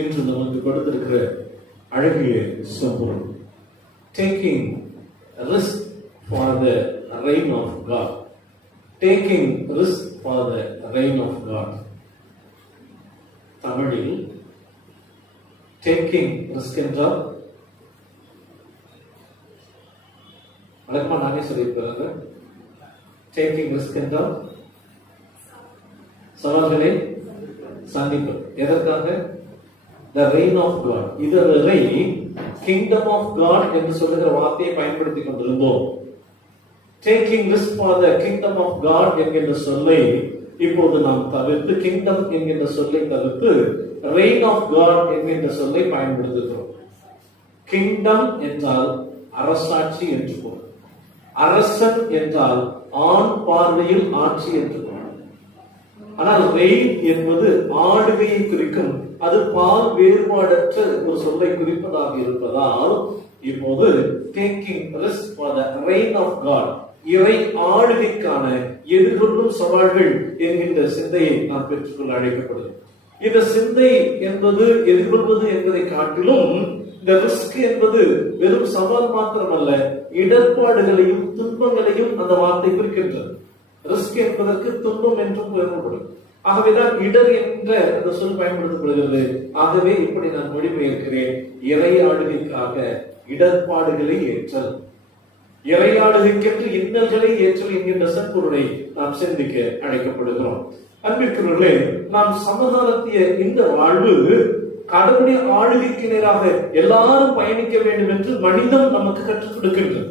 இன்று நமக்கு கொடுத்திருக்கிற அழகிய சொற்பொருள். Taking risk for the reign of God. Taking risk for the reign of God. தமிழில் டேக்கிங் ரிஸ்க் என்றால் வழக்கமா நானே சொல்லியிருப்பாங்க. டேக்கிங் ரிஸ்க் என்றால் சவால்களை சந்திப்பு. எதற்காக? The reign of God. இது reign, kingdom of God என்று சொல்லுகிற வார்த்தையை பயன்படுத்திக் கொண்டிருந்தோம். Taking risk for the kingdom of God என்கின்ற சொல்லை இப்போது நாம் தவிர்த்து, kingdom என்கின்ற சொல்லை தவிர்த்து reign of God என்கின்ற சொல்லை பயன்படுத்துகிறோம். kingdom என்றால் அரசாட்சி என்று பொருள். அரசன் என்றால் ஆண் பார்வையில் ஆட்சி என்று பொருள். ஆனால் reign என்பது ஆளுகையை குறிக்கும். அது பால் வேறுபாடற்ற ஒரு சொல்லை குறிப்பதாக இருப்பதால் இப்போது taking risk for the reign of God, இறை ஆளுகைக்கான எதிர்கொள்ளும் சவால்கள் என்கின்ற சிந்தையை நாம் பெற்றுக்கொள்ள அழைக்கப்படுகிறோம். இந்த சிந்தை என்பது எதிர்கொள்வது என்பதை காட்டிலும் இந்த ரிஸ்க் என்பது வெறும் சவால் மாத்திரமல்ல, இடர்பாடுகளையும் துன்பங்களையும் அந்த வார்த்தை குறிக்கின்றது. ரிஸ்க் என்பதற்கு துன்பம் என்றும் பொருள்படும். ஆகவேதான் இடர் என்ற அந்த சொல் பயன்படுத்தப்படுகிறது. ஆகவே இப்படி நான் மொழிபெயர்க்கிறேன், இறை ஆளுகைக்காக இடர்பாடுகளை ஏற்றல், இறையாளுகைக்கென்று இன்னல்களை ஏற்றல் என்கின்ற சொற்பொருளை நாம் சிந்திக்க அழைக்கப்படுகிறோம். அன்பிற்குரியவர்களே, நாம் சமகாலத்திய இந்த வாழ்வு கடவுளுடைய ஆளுகைக்கு நேராக எல்லாரும் பயணிக்க வேண்டும் என்று மனிதம் நமக்கு கற்றுக் கொடுக்கின்றது.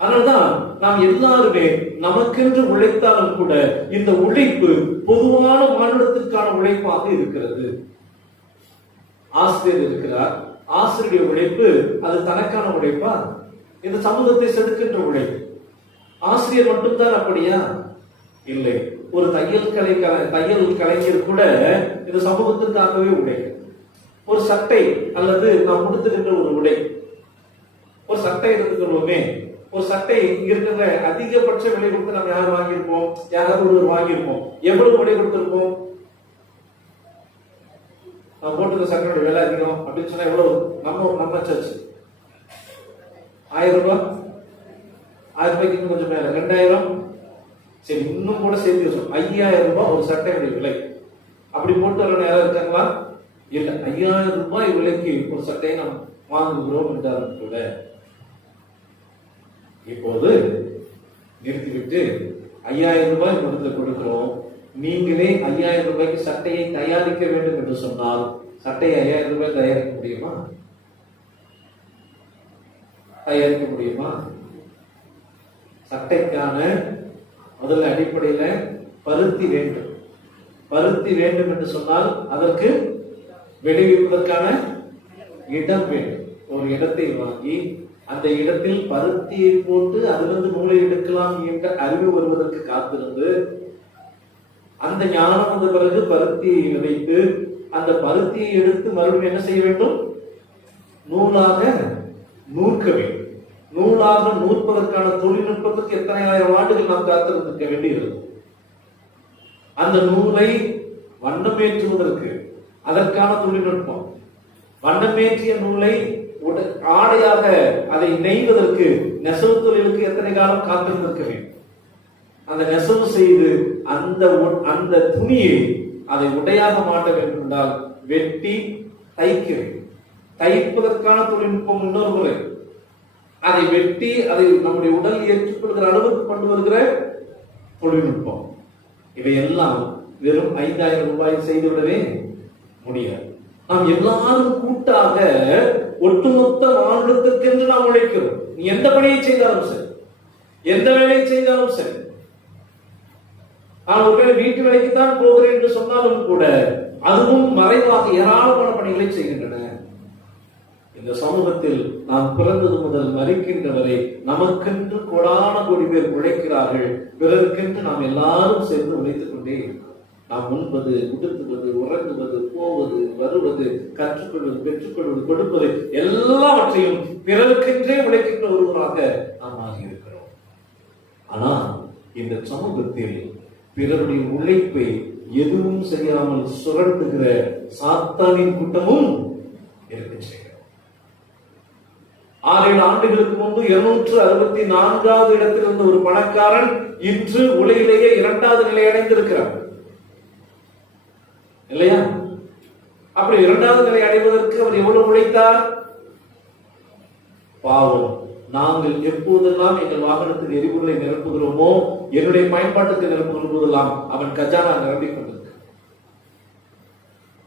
அதனால்தான் நாம் எல்லாருமே நமக்கென்று உழைத்தாலும் கூட இந்த உழைப்பு பொதுவான மானுடத்திற்கான உழைப்பாக இருக்கிறது. ஆசிரியர் இருக்கிறார், ஆசிரியருடைய உழைப்பு அது தனக்கான உழைப்பா? இந்த சமூகத்தை செதுக்கின்ற உழைப்பு. ஆசிரியர் மட்டும்தான் அப்படியா? இல்லை. ஒரு தையல் கலைஞர் கூட இந்த சமூகத்திற்காகவே உழைக்கும். ஒரு சட்டை அல்லது நாம் கொடுத்துக்கின்ற ஒரு உடை, ஒரு சட்டை எடுத்துக்கொள்வோமே, ஒரு சட்டை இருக்கிற அதிகபட்ச விலை கொடுத்து நம்ம யார் வாங்கியிருப்போம்? யாராவது ஒருவர் வாங்கியிருப்போம். எவ்வளவு விலை கொடுத்திருப்போம்? நான் போட்டுக்கிற சட்டையோட விலை அதிகம் அப்படின்னு சொன்னா எவ்வளவு? நம்ம சர்ச் 1000 ரூபாய், 1000 ரூபாய்க்கு இன்னும் கொஞ்சம் மேல 2000, சரி இன்னும் கூட சேர்த்து வச்சோம் 5000 ரூபாய் ஒரு சட்டையுடைய விலை. அப்படி போட்டு வரணும் யாராவது இருக்காங்களா? இல்ல. 5000 ரூபாய் விலைக்கு ஒரு சட்டையை நாம் வாங்குகிறோம் என்றாலும் கூட இப்போது நிறுத்திவிட்டு 5000 ரூபாய் கொடுக்கிறோம். நீங்களே 5000 ரூபாய்க்கு சட்டையை தயாரிக்க வேண்டும் என்று சொன்னால் சட்டையை 5000 ரூபாய் தயாரிக்க முடியுமா? தயாரிக்க முடியுமா? சட்டைக்கான முதல்ல அடிப்படையில பருத்தி வேண்டும். பருத்தி வேண்டும் என்று சொன்னால் அதற்கு விளைவிப்பதற்கான இடம் வேண்டும். ஒரு இடத்தை வாங்கி அந்த இடத்தில் பருத்தியை போட்டு அதிலிருந்து நூலை எடுக்கலாம் என்ற அறிவு வருவதற்கு காத்திருந்து, அந்த ஞானம் வந்த பிறகு பருத்தியை விதைத்து அந்த பருத்தியை எடுத்து மறுபடியும் என்ன செய்ய வேண்டும்? நூலாக நூற்க வேண்டும். நூலாக நூற்பதற்கான தொழில்நுட்பத்துக்கு எத்தனை ஆயிரம் ஆண்டுகள் நாம் காத்திருக்க வேண்டியிருக்கும். அந்த நூலை வண்ணமேற்றுவதற்கு அதற்கான தொழில்நுட்பம், வண்ணமேற்றிய நூலை ஆடையாக அதை நெய்வதற்கு நெசவு தொழிலுக்கு எத்தனை காலம் காத்திருந்திருக்க வேண்டும். அந்த நெசவு செய்து அந்த துணியை அதை உடையாக மாட்ட வேண்டும் என்றால் வெட்டி தைக்க வேண்டும். தைப்பதற்கான தொழில்நுட்பம் இன்னொரு முறை. அதை வெட்டி அதை நம்முடைய உடல் ஏற்றுக்கொள்கிற அளவுக்கு கொண்டு வருகிற தொழில்நுட்பம். இவையெல்லாம் வெறும் 5000 ரூபாய் செய்துவிடவே முடியாது. நாம் எல்லாரும் கூட்டாக ஒட்டுமொத்த மாநிலத்திற்கென்று நாம் உழைக்கிறோம். நீ எந்த பணியை செய்தாலும் சரி, எந்த வேலையை செய்தாலும் சரி, நான் ஒரு வீட்டு வேலைக்குத்தான் போகிறேன் என்று சொன்னாலும் கூட அதுவும் மறைவாக ஏராளமான பணிகளை செய்கின்றன. இந்த சமூகத்தில் நாம் பிறந்தது முதல் மறிக்கின்ற வரை நமக்கென்று கோடான கோடி பேர் உழைக்கிறார்கள். பிறருக்கென்று நாம் எல்லாரும் சேர்ந்து உழைத்துக் கொண்டே இருக்கிறோம். நாம் உண்பது, உடுத்துவது, உறங்குவது, போவது, வருவது, கற்றுக்கொள்வது, பெற்றுக்கொள்வது, கொடுப்பது எல்லாவற்றையும் பிறருக்கென்றே உழைக்கின்ற ஒருவராக நாம் ஆகியிருக்கிறோம். ஆனால் இந்த சமூகத்தில் பிறருடைய உழைப்பை எதுவும் செய்யாமல் சுரண்டுகிற சாத்தானின் கூட்டமும் இருக்கு செய்யும். 6-7 ஆண்டுகளுக்கு முன்பு 264வது இடத்தில் இருந்த ஒரு பணக்காரன் இன்று உலகிலேயே 2வது நிலை அடைந்திருக்கிறார் இல்லையா? அப்படி 2வது நிலை அடைவதற்கு அவர் எவ்வளவு உழைத்தார்? பாவம், நாங்கள் எப்போதெல்லாம் எங்கள் வாகனத்தில் எரிபொருளை நிரப்புகிறோமோ, என்னுடைய பயன்பாட்டுக்கு நிரப்புகிற போதெல்லாம் அவன் கஜானா நிரம்பிக் கொண்டிருக்கிறான்.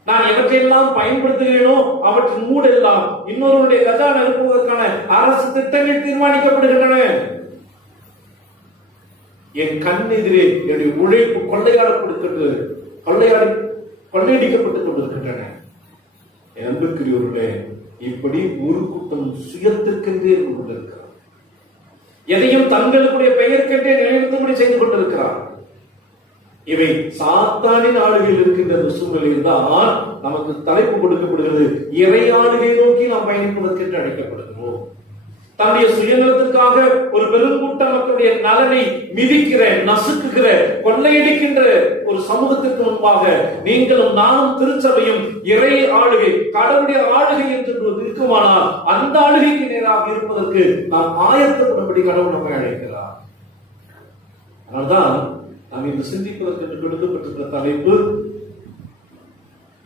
நான் எவற்றையெல்லாம் பயன்படுத்துகிறேனோ அவற்றின் மூடெல்லாம் இன்னொருவருடைய கஜானா நிரப்புவதற்கான அரசு திட்டங்கள் தீர்மானிக்கப்படுகின்றன. என் கண் எதிரே என்னுடைய உழைப்பு கொள்ளையடிக்கப்பட்டுக் கொண்டிருக்கின்றன. அன்புக்குரியவர்களே, இப்படி ஒரு கூட்டம் சுயத்திற்கென்றே கொண்டிருக்கிறார். எதையும் தங்களுடைய பெயர்க்கென்றே நிலைநிறுத்தும்படி செய்து கொண்டிருக்கிறார். இவை சாத்தானின் ஆளுகையில் இருக்கின்ற சூழ்நிலையில் தான் நமக்கு தலைப்பு கொடுக்கப்படுகிறது. இறை ஆளுகை நோக்கி நாம் பயணிப்பதற்கு அழைக்கப்படுகிறோம். தன்னுடைய சுயநலத்திற்காக ஒரு பெருங்கூட்டம் மக்களுடைய நலனை மிதிக்கிற, நசுக்குகிற, கொள்ளையடிக்கின்ற ஒரு சமூகத்திற்கு முன்பாக நீங்களும் நானும் திருச்சபையும் இறை ஆளுகை, கடவுளுடைய ஆளுகை என்று இருக்குமானால் அந்த ஆளுகைக்கு நேராக இருப்பதற்கு நாம் ஆயத்தப்படும்படி கடவுள் நம்மை அழைக்கிறார். அதனால்தான் நாம் இன்று சிந்திப்பதற்கு என்று கொடுக்கப்பட்டிருக்கிற தலைப்பு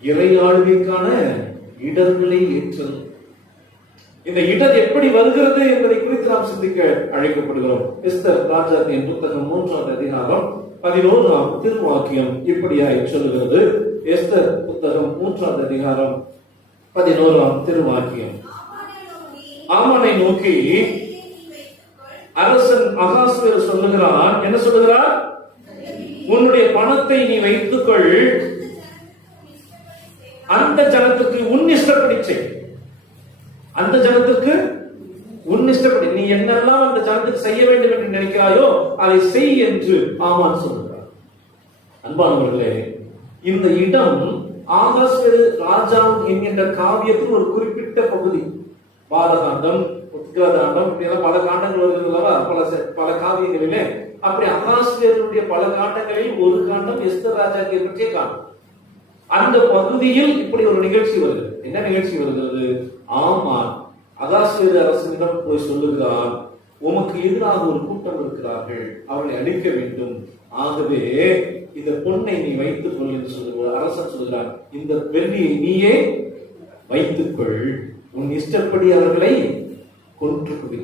இறை ஆளுகைக்கான இடர்களை ஏற்றல். இந்த இடர் எப்படி வருகிறது என்பதை குறித்து நாம் சிந்திக்க அழைக்கப்படுகிறோம். எஸ்தர் ராஜாத்தியின் புத்தகம் 3வது அதிகாரம் 11ஆம் திருவாக்கியம் இப்படியாய் சொல்லுகிறது. எஸ்தர் புத்தகம் 3வது அதிகாரம் 11ஆம் திருவாக்கியம். ஆமானை நோக்கி அரசன் அகாஸ்வேரு சொல்லுகிறான். என்ன சொல்லுகிறார்? உன்னுடைய பணத்தை நீ வைத்துக்கொள், அந்த ஜனத்துக்கு உன் இஷ்டப்படி செய். அந்த ஜனத்துக்கு உன் இஷ்டப்படி நீ என்னெல்லாம் அந்த ஜனத்துக்கு செய்ய வேண்டும் என்று நினைக்கிறாயோ அதை செய் என்று ஆமான் சொல்லுகிறார். அன்பானவர்களே, இந்த இடம் ஆகாஸ்வேரு ராஜா என்கின்ற காவியத்தில் ஒரு குறிப்பிட்ட பகுதி. பாலகாண்டம், உத்கலகாண்டம், இப்படியெல்லாம் பல காண்டங்கள் வருகிறதா பல காவியங்களிலே. அப்படி அகாஸ்வேருடைய பல காண்டங்களில் ஒரு காண்டம் எஸ்தர் ராஜாக்கு பற்றிய காண்டம். அந்த பகுதியில் இப்படி ஒரு நிகழ்ச்சி வருகிறது. என்ன நிகழ்ச்சி வருகிறது? ஆமான் அகாஸ்வேரு அரசனிடம் போய் சொல்லுகிறான், உமக்கு எதிராக ஒரு கூட்டம் இருக்கிறார்கள், அவர்களை அழிக்க வேண்டும். ஆகவே இந்த பொன்னை நீ வைத்துக் கொள் என்று சொல்லுகிறார். அரசன் சொல்லுகிறான், இந்த வெள்ளியை நீயே வைத்துக்கொள், உன் இஷ்டப்படி அவர்களை கொன்று குவி.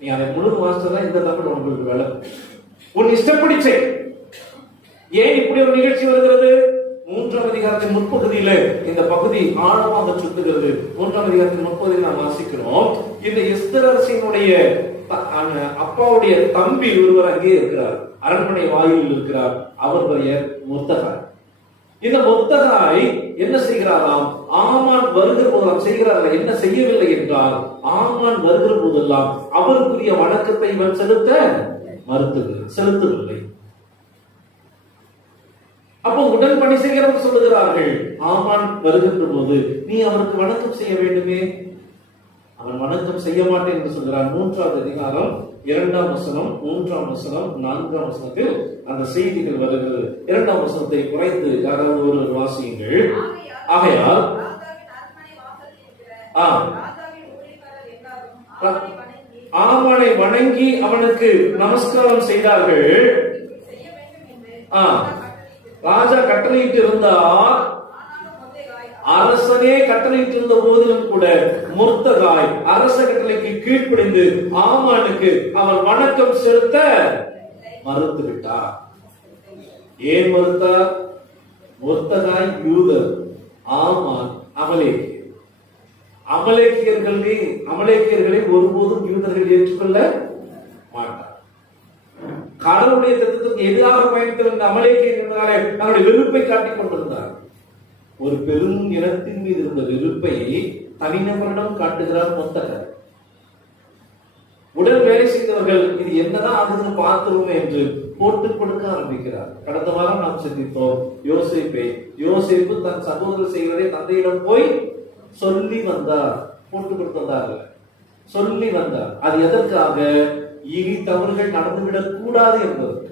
நீ அதை முழு மாஸ்டர் தான் இந்த தமிழ் உங்களுக்கு வேலை. உன் இஷ்டப்படி செய். ஏன் இப்படி ஒரு நிகழ்ச்சி வருகிறது? 3ஆம் அதிகாரத்தின் முற்பகுதியில இந்த பகுதி ஆழமாக சுட்டுகிறது. 3ஆம் அதிகாரத்தின் முற்பகுதியில் நாம் வாசிக்கிறோம். இந்த எஸ்தர் அரசினுடைய அப்பாவுடைய தம்பி ஒருவர் அங்கே இருக்கிறார், அரண்மனை வாயிலில் இருக்கிறார். அவர் பெயர் மொர்தெகாய். இந்த மொர்தெகாய் என்ன செய்கிறாராம்? ஆமான் வருகிற போதெல்லாம் செய்கிறார்கள். என்ன செய்யவில்லை என்றால், ஆமான் வருகிற போதெல்லாம் அவருக்குரிய வணக்கத்தை இவன் செலுத்தவில்லை. அப்போ உடன் பணி செய்கிறவர் சொல்லுகிறார்கள், ஆமான் வருகின்ற போது நீ அவருக்கு வணக்கம் செய்ய வேண்டுமே. அவன் வணக்கம் செய்ய மாட்டேன் என்று சொல்கிறான். 3வது அதிகாரம் 2ஆம் வசனம், 3ஆம் வசனம், 4ஆம் வசனத்தில் அந்த செய்திகள் வருகிறது. 2ஆம் வசனத்தை குறைத்து யாராவது ஒரு வாசியுங்கள். ஆகையால் ஆமானை வணங்கி அவனுக்கு நமஸ்காரம் செய்தார்கள். ராஜா கட்டளையிட்டு இருந்தார். அரசனே கட்டளையிட்டு இருந்த போதிலும் கூட மொர்தெகாய் அரச கட்டளைக்கு கீழ்ப்படிந்து ஆமானுக்கு அவன் வணக்கம் செலுத்த மறுத்து விட்டார். ஏன் மறுத்தார்? மொர்தெகாய் யூதர், ஆமான் அமலேக்கியர். அமலேக்கியர்களை ஒருபோதும் யூதர்கள் ஏற்றுக்கொள்ள மாட்டார். கடவுளுடைய திட்டத்திற்கு எதிராக பயணித்த அமலேக்கியர் என்பதாலே தன்னுடைய வெறுப்பை காட்டிக் கொண்டிருந்தார். ஒரு பெரும் இனத்தின் மீது இருந்த வெறுப்பை தனிநபரிடம் காட்டுகிறார் மொர்தெகாய். உடல் வேலை செய்தவர்கள் இது என்னதான் ஆகுதுன்னு பார்த்துருவோம் என்று போட்டுக் கொடுக்க ஆரம்பிக்கிறார். கடந்த வாரம் நாம் சிந்தித்தோம் யோசேப்பு தன் சகோதரர் செய்வதை தந்தையிடம் போய் சொல்லி வந்தார். போட்டுக் கொடுத்தார்கள், சொல்லி வந்தார். அது எதற்காக? இனி தவறுகள் நடந்துவிடக் கூடாது என்பதற்கு.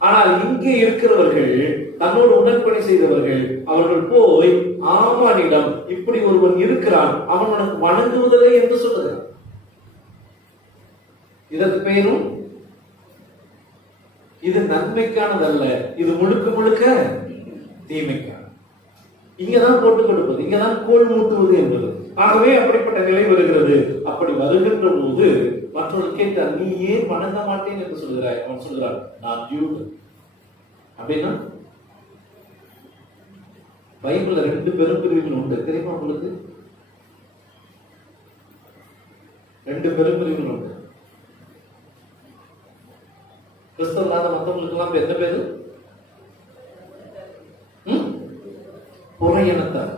ஆனால் இங்கே இருக்கிறவர்கள், தன்னோடு உடன்படி செய்தவர்கள், அவர்கள் போய் ஆமானிடம் இப்படி ஒருவன் இருக்கிறான், அவன் உனக்கு வணங்குவதில்லை என்று சொல்லுகிறான். இதற்கு பெயரும் இது நன்மைக்கானதல்ல, இது முழுக்க முழுக்க தீமைக்கான. இங்கதான் போட்டு கொடுப்பது, இங்கதான் கோல் மூட்டுவது என்பது. ஆகவே அப்படிப்பட்ட நிலை வருகிறது. அப்படி வருகின்ற போது மற்றவர்கள் கேட்டார், நீ ஏன் வணங்க மாட்டேன் என்று சொல்கிறாய்? அவன் சொல்கிறான், நான் யூதன். அப்படின்னா பைபிள்ல 2 பெரும் பிரிவுகள் உண்டு, தெரியுமா உங்களுக்கு? 2 பெரும் பிரிவுகள் உண்டு. கிறிஸ்தவ இல்லாத மற்றவங்களுக்கு எல்லாம் என்ன பேரு? புற இனத்தார்.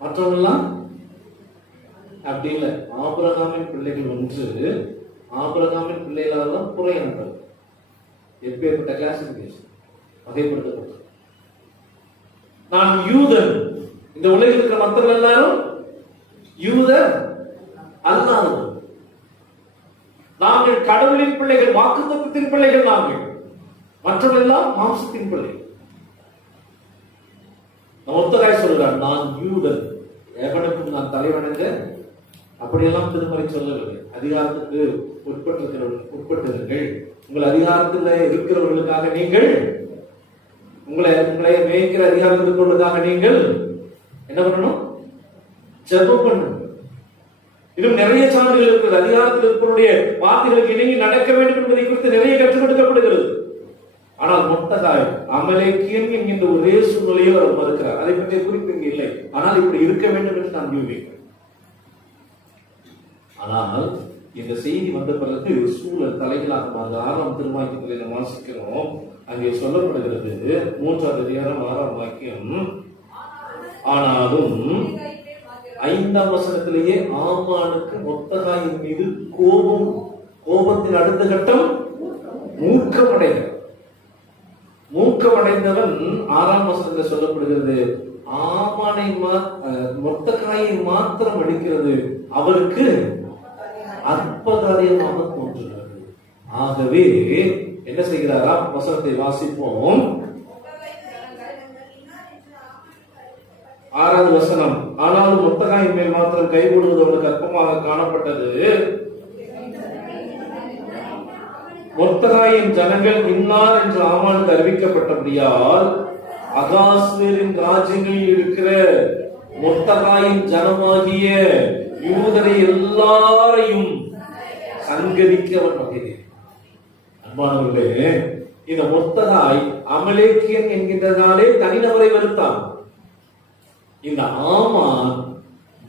மற்றவங்க எல்லாம் அப்படி இல்லை. ஆபிரகாமின் பிள்ளைகள் ஒன்று, ஆபிரகாமின் பிள்ளைகளால் புற இனத்தார். எப்பேற்பட்ட கிளாசிபிகேஷன் வகைப்படுத்தப்பட்டது. நான் யூதன். இந்த உலகில் இருக்கிற மற்றவர்கள் எல்லாரும் யூதர் அல்லாதவர். நாங்கள் கடவுளின் பிள்ளைகள், வாக்குத்தத்தத்தின் பிள்ளைகள் நாங்கள். மற்றவர்கள் எல்லாம் மாம்சத்தின் பிள்ளைகள். ஒத்தராய் சொல்கிறார், நான் யூதன், எவனுக்கும் நான் தலைவணங்க அப்படியெல்லாம் திருமறை சொல்லவில்லை. அதிகாரத்துக்கு உட்பட்டிருங்கள். உங்கள் அதிகாரத்தில் இருக்கிறவர்களுக்காக நீங்கள், உங்களை மேய்க்கிற அதிகாரத்தில் இருக்கிறவர்களுக்காக நீங்கள் என்ன பண்ணணும்? ஜெபம் பண்ணணும். இன்னும் நிறைய சான்றுகள் இருக்கிறது. அதிகாரத்தில் இருக்கிறவருடைய வார்த்தைகளுக்கு இணங்கி நடக்க வேண்டும் என்பதை குறித்து நிறைய கற்றுக் கொடுக்கப்படுகிறது. ஆனால் மொர்தெகாய் அமலேக்கியன் என்கின்ற ஒரே சூழ்நிலையில் அவர் மறுக்கிறார். அதை பற்றிய குறிப்பு இங்கு இல்லை. ஆனால் இப்படி இருக்க வேண்டும் என்று நான் யூகிக்கிறேன். ஆனால் இந்த செய்தி வந்த பிறகு சூழல் தலைகளாக மாறுது. 6ஆம் திருவாக்கியத்தில் வாசிக்கிறோம். அங்கே சொல்லப்படுகிறது 3ஆம் அதிகாரம் 6ஆம் வாக்கியம். ஆனாலும் 5ஆம் வசனத்திலேயே ஆமானுக்கு மொர்தெகாயின் மீது கோபத்தின் அடுத்த கட்டம் மூர்க்கமடைந்தார். மூர்க்கமடைந்தவன் 6ஆம் வசனத்தில் சொல்லப்படுகிறது, ஆமானை மொர்தெகாயை மாத்திரம் அடிக்கிறது அவருக்கு அற்பகாரியமாக தோன்றுகிறது. ஆகவே என்ன செய்கிறாரா? வசனத்தை வாசிப்போம். 6வது வசனம். ஆனாலும் மொர்தெகாயின் மேல் மாத்திரம் கைகூடுவது அவனுக்கு அற்பமாக காணப்பட்டது. மொர்தெகாயின் ஜனங்கள் இன்னார் என்று ஆமானுக்கு அறிவிக்கப்பட்டபடியால் அகாஸ்வேரின் ராஜ்யங்களில் இருக்கிற மொர்தெகாயின் ஜனமாகிய யூதரை எல்லாரையும் சங்கதிக்க அவன் வகைதே. அன்பானவர்களே, இந்த மொர்தெகாய் அமலேக்கியன் என்கின்றதாலே தனிநபரை வெறுத்தான். இந்த ஆமான்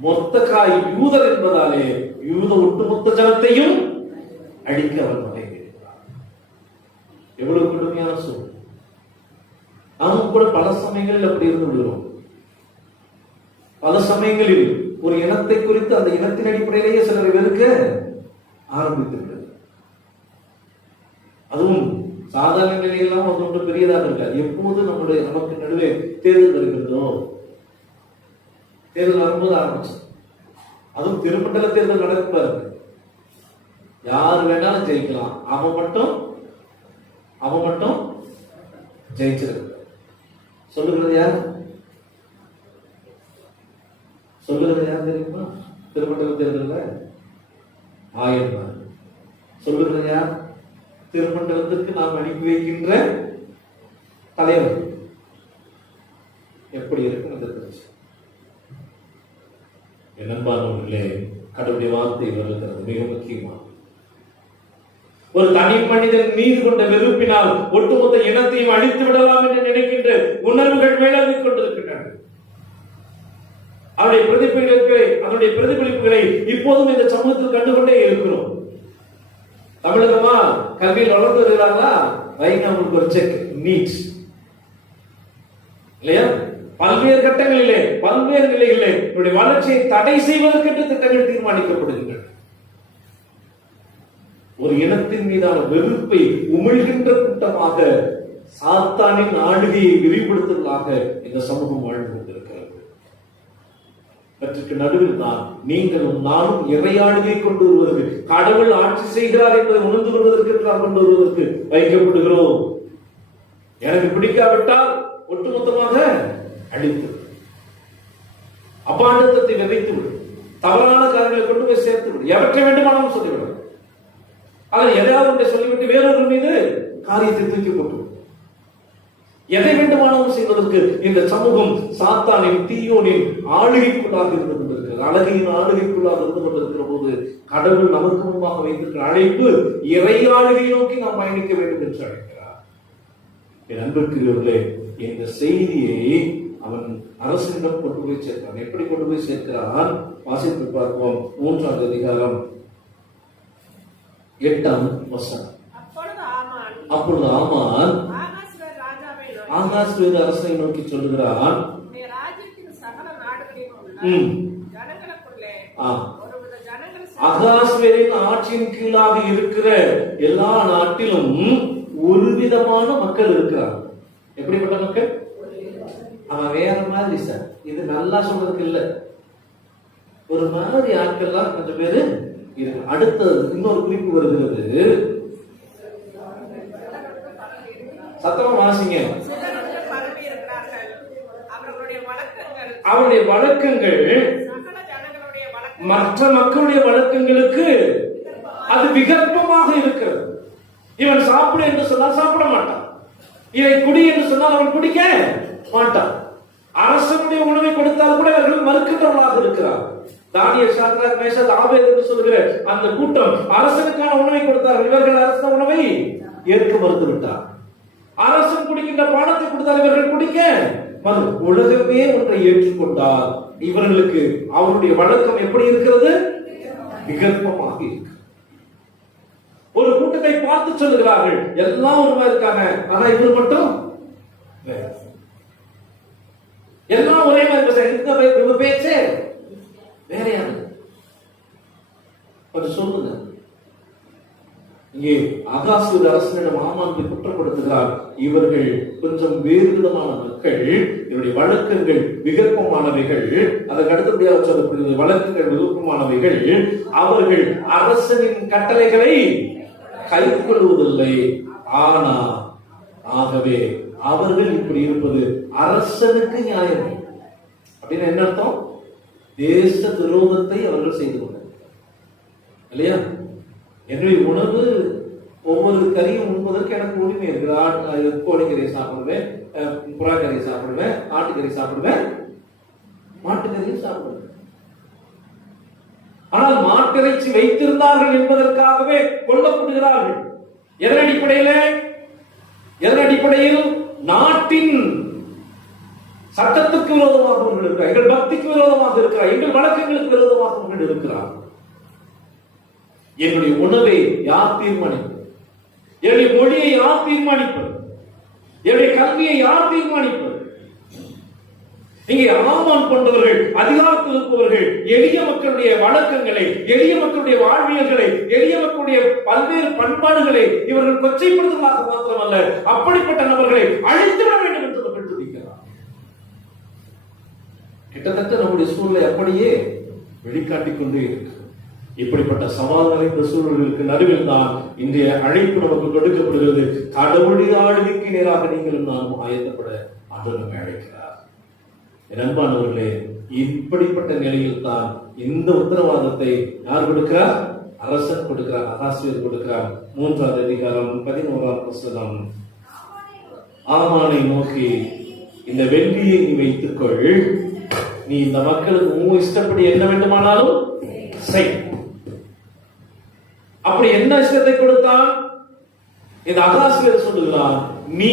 மொர்தெகாய் யூதர் என்பதாலே யூத ஒட்டுமொத்த ஜனத்தையும் அடிக்க அவன் வகைதே. எவ்வளவு கொடுமையான சூழல். நாமும் கூட பல சமயங்களில் அப்படி இருந்து விடுகிறோம். பல சமயங்களில் ஒரு இனத்தை குறித்து அந்த இனத்தின் அடிப்படையிலேயே சிலரை வெறுக்க ஆரம்பித்திருக்கிறது. அதுவும் சாதாரண நிலையெல்லாம் அது ஒன்று பெரியதாக இருக்காது. எப்போது நமக்கு நடுவே தேர்தல் வருகிறதோ, தேர்தல் வரும்போது ஆரம்பிச்சு, அதுவும் திருமண்டல தேர்தல் நடக்கக்கூடாது. யார் வேணாலும் ஜெயிக்கலாம், அவன் மட்டும் ஜெயிச்சிருக்கு. சொல்லுகிறது யார்? தெரியுமா? திருமண்டல தேர்தலில் ஆயன்மார். சொல்லுகிறது யார்? திருமண்டலத்துக்கு நாம் அனுப்பி வைக்கின்ற தலைவர். எப்படி இருக்கும் அந்த திருச்சி? நண்பானவர்களே, கடவுளுடைய வார்த்தை வருகிறது மிக முக்கியமாக. ஒரு தனி மனிதன் மீது கொண்ட வெறுப்பினால் ஒட்டுமொத்த இனத்தையும் அழித்து விடலாம் என்று நினைக்கின்ற உணர்வுகள் மேலாகிக் கொண்டிருக்கின்றன. அவருடைய பிரதிபலிப்புகளை இப்போதும் இந்த சமூகத்தில் கண்டுகொண்டே இருக்கிறோம். தமிழகமா கல்வியில் வளர்ந்து வருகிறாங்களா? வைங்க அவங்களுக்கு ஒரு செக் நீட்ஸ் இல்லையா? பல்வேறு கட்டங்களிலே, பல்வேறு நிலைகளிலே இவருடைய வளர்ச்சியை தடை செய்வதற்கு திட்டங்கள் தீர்மானிக்கப்படுகின்றன. ஒரு இனத்தின் மீதான வெறுப்பை உமிழ்கின்ற கூட்டமாக சாத்தானின் ஆளுகையை விரிவுபடுத்துவதாக இந்த சமூகம் வாழ்ந்து கொண்டிருக்கிறது. அவற்றுக்கு நடுவில் தான் நீங்களும் நானும் இறையாளுகை கொண்டு வருவதற்கு, கடவுள் ஆட்சி செய்கிறார் என்பதை உணர்ந்து கொள்வதற்கு நாம் கொண்டு வருவதற்கு வைக்கப்படுகிறோம். எனக்கு பிடிக்காவிட்டால் ஒட்டுமொத்தமாக அழித்து அபாண்டத்தை விதைத்து விடு, தவறான காரியங்களை கொண்டு போய் சேர்த்து விடு, எவற்றை வேண்டுமானாலும் சொல்லிவிடும். அதில் எதையாவது ஒன்றை சொல்லிவிட்டு வேறொரு மீது காரியத்தை தூக்கி போட்டு எதை வேண்டுமானாலும் செய்வதற்கு இந்த சமூகம் சாத்தானின் தீயோனின் ஆளுகைக்குள்ளாக இருந்து கொண்டிருக்கிறது. அழகையின் ஆளுகைக்குள்ளாக இருந்து கொண்டிருக்கிற போது கடவுள் நமக்கு முன்பாக வைத்திருக்கிற அழைப்பு இறை ஆளுகை நோக்கி நாம் பயணிக்க வேண்டும் என்று அழைக்கிறார். என் அன்பிற்குரியவர்களே, இந்த செய்தியை அவன் அரசனிடம் கொண்டு போய் சேர்க்கிறான். எப்படி கொண்டு போய் சேர்க்கிறான்? வாசித்து பார்ப்போம். 3ஆம் அதிகாரம் 8ஆம் வசனம். அப்பொழுது ஆமான் ஆகாஸ்வேரு அரசனை நோக்கி சொல்லுகிறான், அகாஸ்வேரின் ஆட்சியின் கீழாக இருக்கிற எல்லா நாட்டிலும் ஒரு விதமான மக்கள் இருக்கிறார். எப்படிப்பட்ட மக்கள்? அவன் வேற மாதிரி சார், இது நல்லா சொல்றதுக்கு இல்ல, ஒரு மாதிரி ஆட்கள்லாம் கொஞ்சம் பேரு இருக்கு. அடுத்தது இன்னொரு குறிப்பு வருகிறது, சத்தமா வாசிங்க. அவருடைய வழக்கங்கள் மற்ற மக்களுடைய வழக்கங்களுக்கு அது விகற்பமாக இருக்கிறது. இவன் சாப்பிடு என்று சொன்னால் சாப்பிட மாட்டான், இதை குடி என்று சொன்னால் அவன் குடிக்க மாட்டான். அரசனுடைய உணவை கொடுத்தால் கூட அவர்கள் மறுக்கின்றவர்களாக இருக்கிறார். தானியேல், சாத்ராக், மேஷாக், ஆபேத் என்று சொல்கிற அந்த கூட்டம் அரசனுக்கான உணவை கொடுத்தார்கள். இவர்கள் அரச உணவை ஏற்க மறுத்து விட்டார். அரசன் குடிக்கின்ற பானத்தை கொடுத்தால் இவர்கள் குடிக்க உலகமே ஒன்றை ஏற்றுக்கொண்டால் இவர்களுக்கு அவருடைய வழக்கம் எப்படி இருக்கிறது? விகற்பமாக இருக்கு. ஒரு கூட்டத்தை பார்த்து சொல்லுகிறார்கள், எல்லாம் ஒரு மாதிரி இருக்காங்க, ஆனா இவர் மட்டும் எல்லாம் ஒரே மாதிரி பேச்சே வேறையான. கொஞ்சம் சொல்லுங்க. இங்கே ஆகாஸ்வேரு அரசனிடம் ஆமான் குற்றப்படுத்துகிறார், இவர்கள் கொஞ்சம் வேறு விதமான மக்கள், இவருடைய வழக்கங்கள் விகற்பமானவைகள். அதற்கு அடுத்தபடியாக சொல்லக்கூடிய வழக்கங்கள் விகற்பமானவைகள். அவர்கள் அரசனின் கட்டளைகளை கைக்கொள்வதில்லை. ஆனா ஆகவே அவர்கள் இப்படி இருப்பது அரசனுக்கு நியாயம். அப்படின்னு என்ன அர்த்தம்? தேச விரோதத்தை அவர்கள் செய்து கொண்டார் இல்லையா? என்னுடைய உணவு ஒவ்வொரு கறியும் உண்பதற்கு எனக்கு உரிமை இருக்குது. கோழிக்கறியை சாப்பிடுவேன், புறாக்கறியை சாப்பிடுவேன், ஆட்டுக்கறி சாப்பிடுவேன், மாட்டுக்கறியும் சாப்பிடுவேன். ஆனால் மாட்டிறைச்சி வைத்திருந்தார்கள் என்பதற்காகவே கொல்லப்படுகிறார்கள். எதன் அடிப்படையில்? நாட்டின் சட்டத்துக்கு விரோதமாக அவர்கள் இருக்கிறார், எங்கள் பக்திக்கு விரோதமாக இருக்கிறார், எங்கள் வழக்கங்களுக்கு விரோதமாக அவர்கள் இருக்கிறார். என்னுடைய உணவை யார் தீர்மானிப்பது? என்னுடைய மொழியை யார் தீர்மானிப்பது? என்னுடைய கல்வியை யார் தீர்மானிப்பது? இங்கே ஆமான் கொண்டவர்கள், அதிகாரத்தில் இருப்பவர்கள் எளிய மக்களுடைய வழக்கங்களை, எளிய மக்களுடைய வாழ்வியல்களை, எளிய மக்களுடைய பல்வேறு பண்பாடுகளை இவர்கள் கொச்சைப்படுத்துவதாக மாத்திரமல்ல, அப்படிப்பட்ட நபர்களை அழித்துவிட வேண்டும் என்று அவர்கள் துடிக்கிறார். கிட்டத்தட்ட நம்முடைய சூழ்நிலை அப்படியே வெளிக்காட்டிக் கொண்டே இருக்கு. இப்படிப்பட்ட சவால் நிறைந்த சூழல்களுக்கு நடுவில் தான் இன்றைய அழைப்பு நமக்கு கொடுக்கப்படுகிறது. கடவுளுடைய ஆளுகைக்கு நேராக நீங்களும் நானும் ஆயத்தப்பட ஆண்டவர் நம்மை அழைக்கிறார். அன்பானவர்களே, இப்படிப்பட்ட நிலையில் தான் இந்த உத்தரவாதத்தை யார் கொடுக்கிறார்? அரசன் கொடுக்கிறார், அகாஸ்வேரு கொடுக்கிறார். 3ஆம் அதிகாரம் 11ஆம் வசனம். ஆமானை நோக்கி, இந்த வெள்ளியை நீ வைத்துக்கொள், நீ இந்த மக்களுக்கு உன் இஷ்டப்படி என்ன வேண்டுமானாலும் செய். அப்படி என்ன இஷ்டத்தை கொடுத்தான்? இந்த அகாஸ்வேரு சொல்லுகிறான், நீ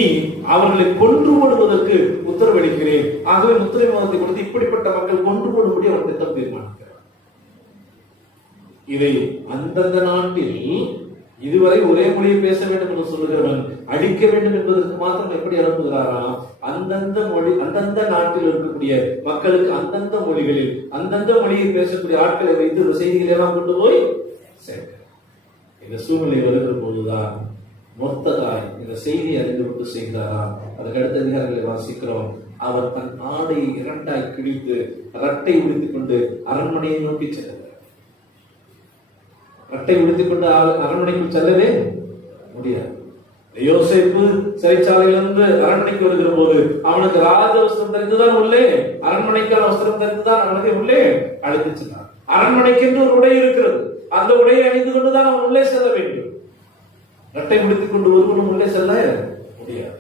அவர்களை கொன்று போடுவதற்கு உத்தரவளிக்கிறேன். ஆகவே முத்திரை மோதிரத்தை கொடுத்து இப்படிப்பட்ட மக்கள் கொன்று போடும்படி அவன் திட்டம் தீர்மானிக்கிறார். இதை அந்தந்த நாட்டில் இதுவரை ஒரே மொழியை பேச வேண்டும் என்று சொல்லுகிறவன் அழிக்க வேண்டும் என்பதற்கு மாத்திரம் எப்படி அனுப்புகிறாராம்? அந்தந்த மொழி, அந்தந்த நாட்டில் இருக்கக்கூடிய மக்களுக்கு அந்தந்த மொழிகளில் அந்தந்த மொழியை பேசக்கூடிய ஆட்களை வைத்து இந்த செய்திகளை எல்லாம் கொண்டு போய் சேர்க்கிறார். இந்த சூழ்நிலை வருகிற போதுதான் மொர்தகாய் இந்த செய்தியை அறிந்துவிட்டு செய்தாராம். அதுக்கு அடுத்த அதிகாரங்களை வாசிக்கிறோம். அவர் தன் ஆடை இரண்டாய் கிழித்து ரட்டை உடுத்திக் கொண்டு அரண்மனையை நோக்கி செல்கிறார். ரட்டை உடுத்திக் கொண்டு அரண்மனைக்குள் செல்லவே முடியாது. யோசேப்பு சிறைச்சாலையிலிருந்து அரண்மனைக்கு வருகிற போது அவனுக்கு ராஜ வஸ்திரம் தெரிந்துதான் உள்ளே, அரண்மனைக்கான வஸ்திரம் தெரிந்துதான் அவனுக்கு உள்ளே அழைத்து சென்றான். அரண்மனைக்கு என்று ஒரு உடை இருக்கிறது, அந்த உடையை அணிந்து கொண்டுதான் அவன் உள்ளே செல்ல வேண்டும். நட்டை பிடித்துக் கொண்டு ஒருவனும் உள்ளே செல்ல முடியாது.